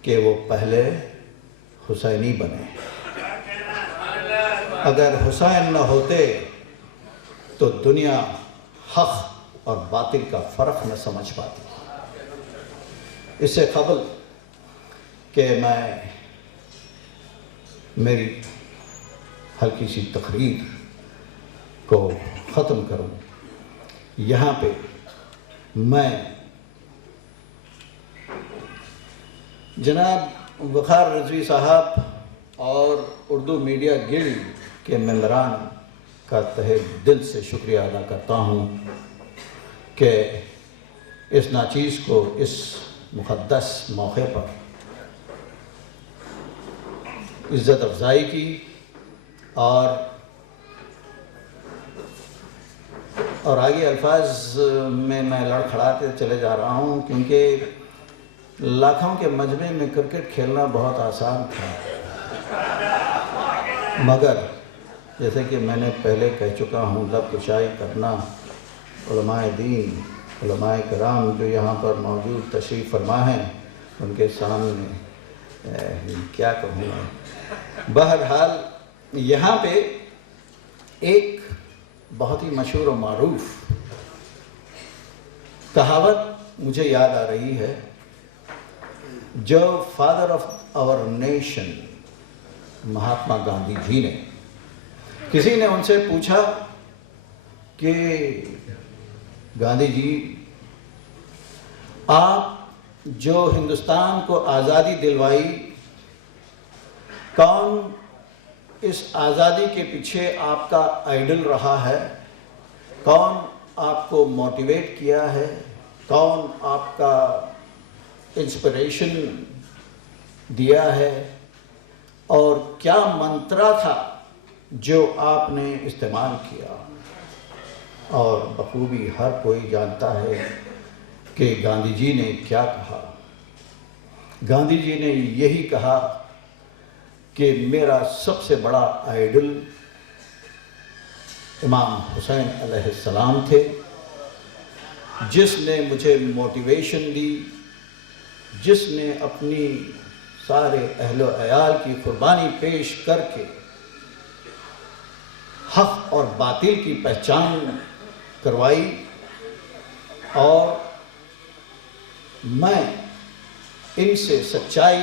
کہ وہ پہلے حسینی بنے. اگر حسین نہ ہوتے تو دنیا حق اور باطل کا فرق نہ سمجھ پاتی. اس سے قبل کہ میں میری ہلکی سی تقریر کو ختم کروں، یہاں پہ میں جناب وقار رضوی صاحب اور اردو میڈیا گلڈ کے ممبران کا تہہ دل سے شکریہ ادا کرتا ہوں کہ اس ناچیز کو اس مقدس موقع پر عزت افزائی کی اور آگے الفاظ میں لڑکھڑاتے چلے جا رہا ہوں کیونکہ لاکھوں کے مجمع میں کرکٹ کھیلنا بہت آسان تھا، مگر جیسے کہ میں نے پہلے کہہ چکا ہوں، لب کشائی کرنا علماء دین، علماء کرام جو یہاں پر موجود تشریف فرما ہیں، ان کے سامنے کیا کہوں میں. بہرحال یہاں پہ ایک بہت ہی مشہور و معروف کہاوت مجھے یاد آ رہی ہے جو father of our nation Mahatma Gandhi ji نے، کسی نے ان سے پوچھا کہ گاندھی جی، آپ جو ہندوستان کو آزادی دلوائی، کون اس آزادی کے پیچھے آپ کا آئیڈل رہا ہے؟ کون آپ کو موٹیویٹ کیا ہے؟ کون آپ کا انسپریشن دیا ہے؟ اور کیا منترا تھا جو آپ نے استعمال کیا؟ اور بخوبی ہر کوئی جانتا ہے کہ گاندھی جی نے کیا کہا. گاندھی جی نے یہی کہا کہ میرا سب سے بڑا آئیڈل امام حسین علیہ السلام تھے، جس نے مجھے موٹیویشن دی، جس نے اپنی سارے اہل و عیال کی قربانی پیش کر کے حق اور باطل کی پہچان کروائی. اور میں ان سے سچائی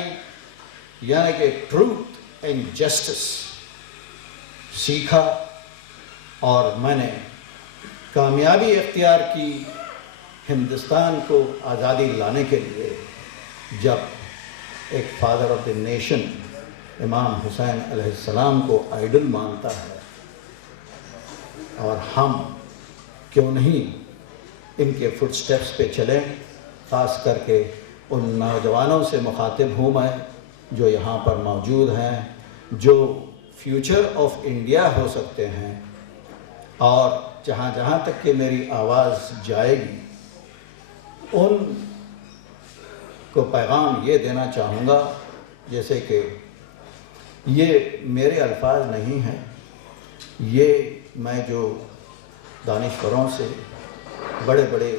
یعنی کہ ٹروتھ اینڈ جسٹس سیکھا، اور میں نے کامیابی اختیار کی ہندوستان کو آزادی لانے کے لیے. جب ایک فادر آف دی نیشن امام حسین علیہ السلام کو آئیڈل مانتا ہے، اور ہم کیوں نہیں ان کے فٹ سٹیپس پہ چلیں. خاص کر کے ان نوجوانوں سے مخاطب ہوں میں جو یہاں پر موجود ہیں، جو فیوچر آف انڈیا ہو سکتے ہیں. اور جہاں جہاں تک کہ میری آواز جائے گی، ان کو پیغام یہ دینا چاہوں گا، جیسے کہ یہ میرے الفاظ نہیں ہیں، یہ میں جو دانشوروں سے، بڑے بڑے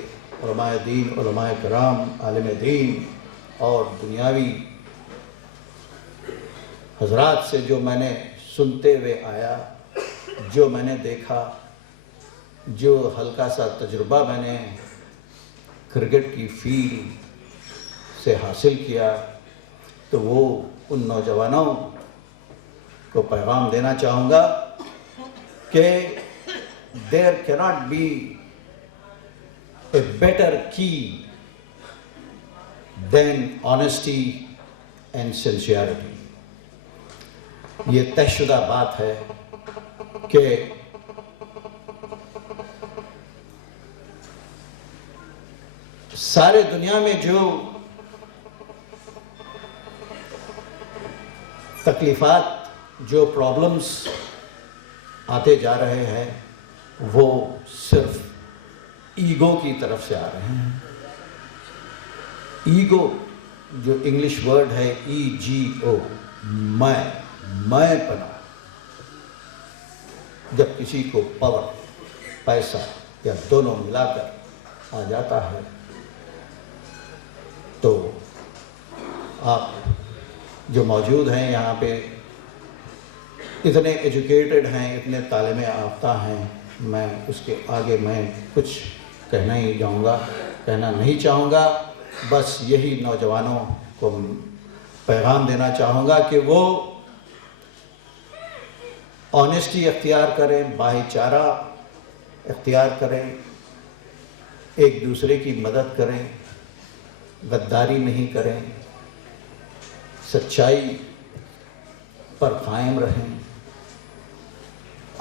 علماء دین، علماء کرام، عالم دین اور دنیاوی حضرات سے جو میں نے سنتے ہوئے آیا، جو میں نے دیکھا، جو ہلکا سا تجربہ میں نے کرکٹ کی فیلڈ سے حاصل کیا، تو وہ ان نوجوانوں کو پیغام دینا چاہوں گا کہ there cannot be a better key than honesty and sincerity. یہ طے شدہ بات ہے کہ سارے دنیا میں جو تکلیفات، جو پرابلمز آتے جا رہے ہیں وہ صرف ایگو کی طرف سے آ رہے ہیں. ایگو جو انگلش ورڈ ہے EGO، میں پنا. جب کسی کو پاور، پیسہ یا دونوں ملا کر آ جاتا ہے تو آپ جو موجود ہیں یہاں پہ اتنے ایجوکیٹڈ ہیں، اتنے تعلیم یافتہ ہیں، میں اس کے آگے میں کچھ کہنا نہیں چاہوں گا. بس یہی نوجوانوں کو پیغام دینا چاہوں گا کہ وہ آنیسٹی اختیار کریں، بھائی چارہ اختیار کریں، ایک دوسرے کی مدد کریں، غداری نہیں کریں، سچائی پر قائم رہیں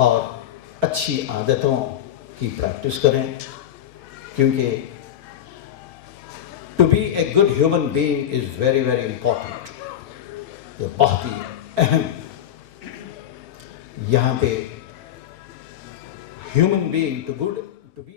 اور اچھی عادتوں کی پریکٹس کریں. کیونکہ to be a good human being is very very important. یہ بہت ہی اہم یہاں پہ ہیومن بینگ ٹو بی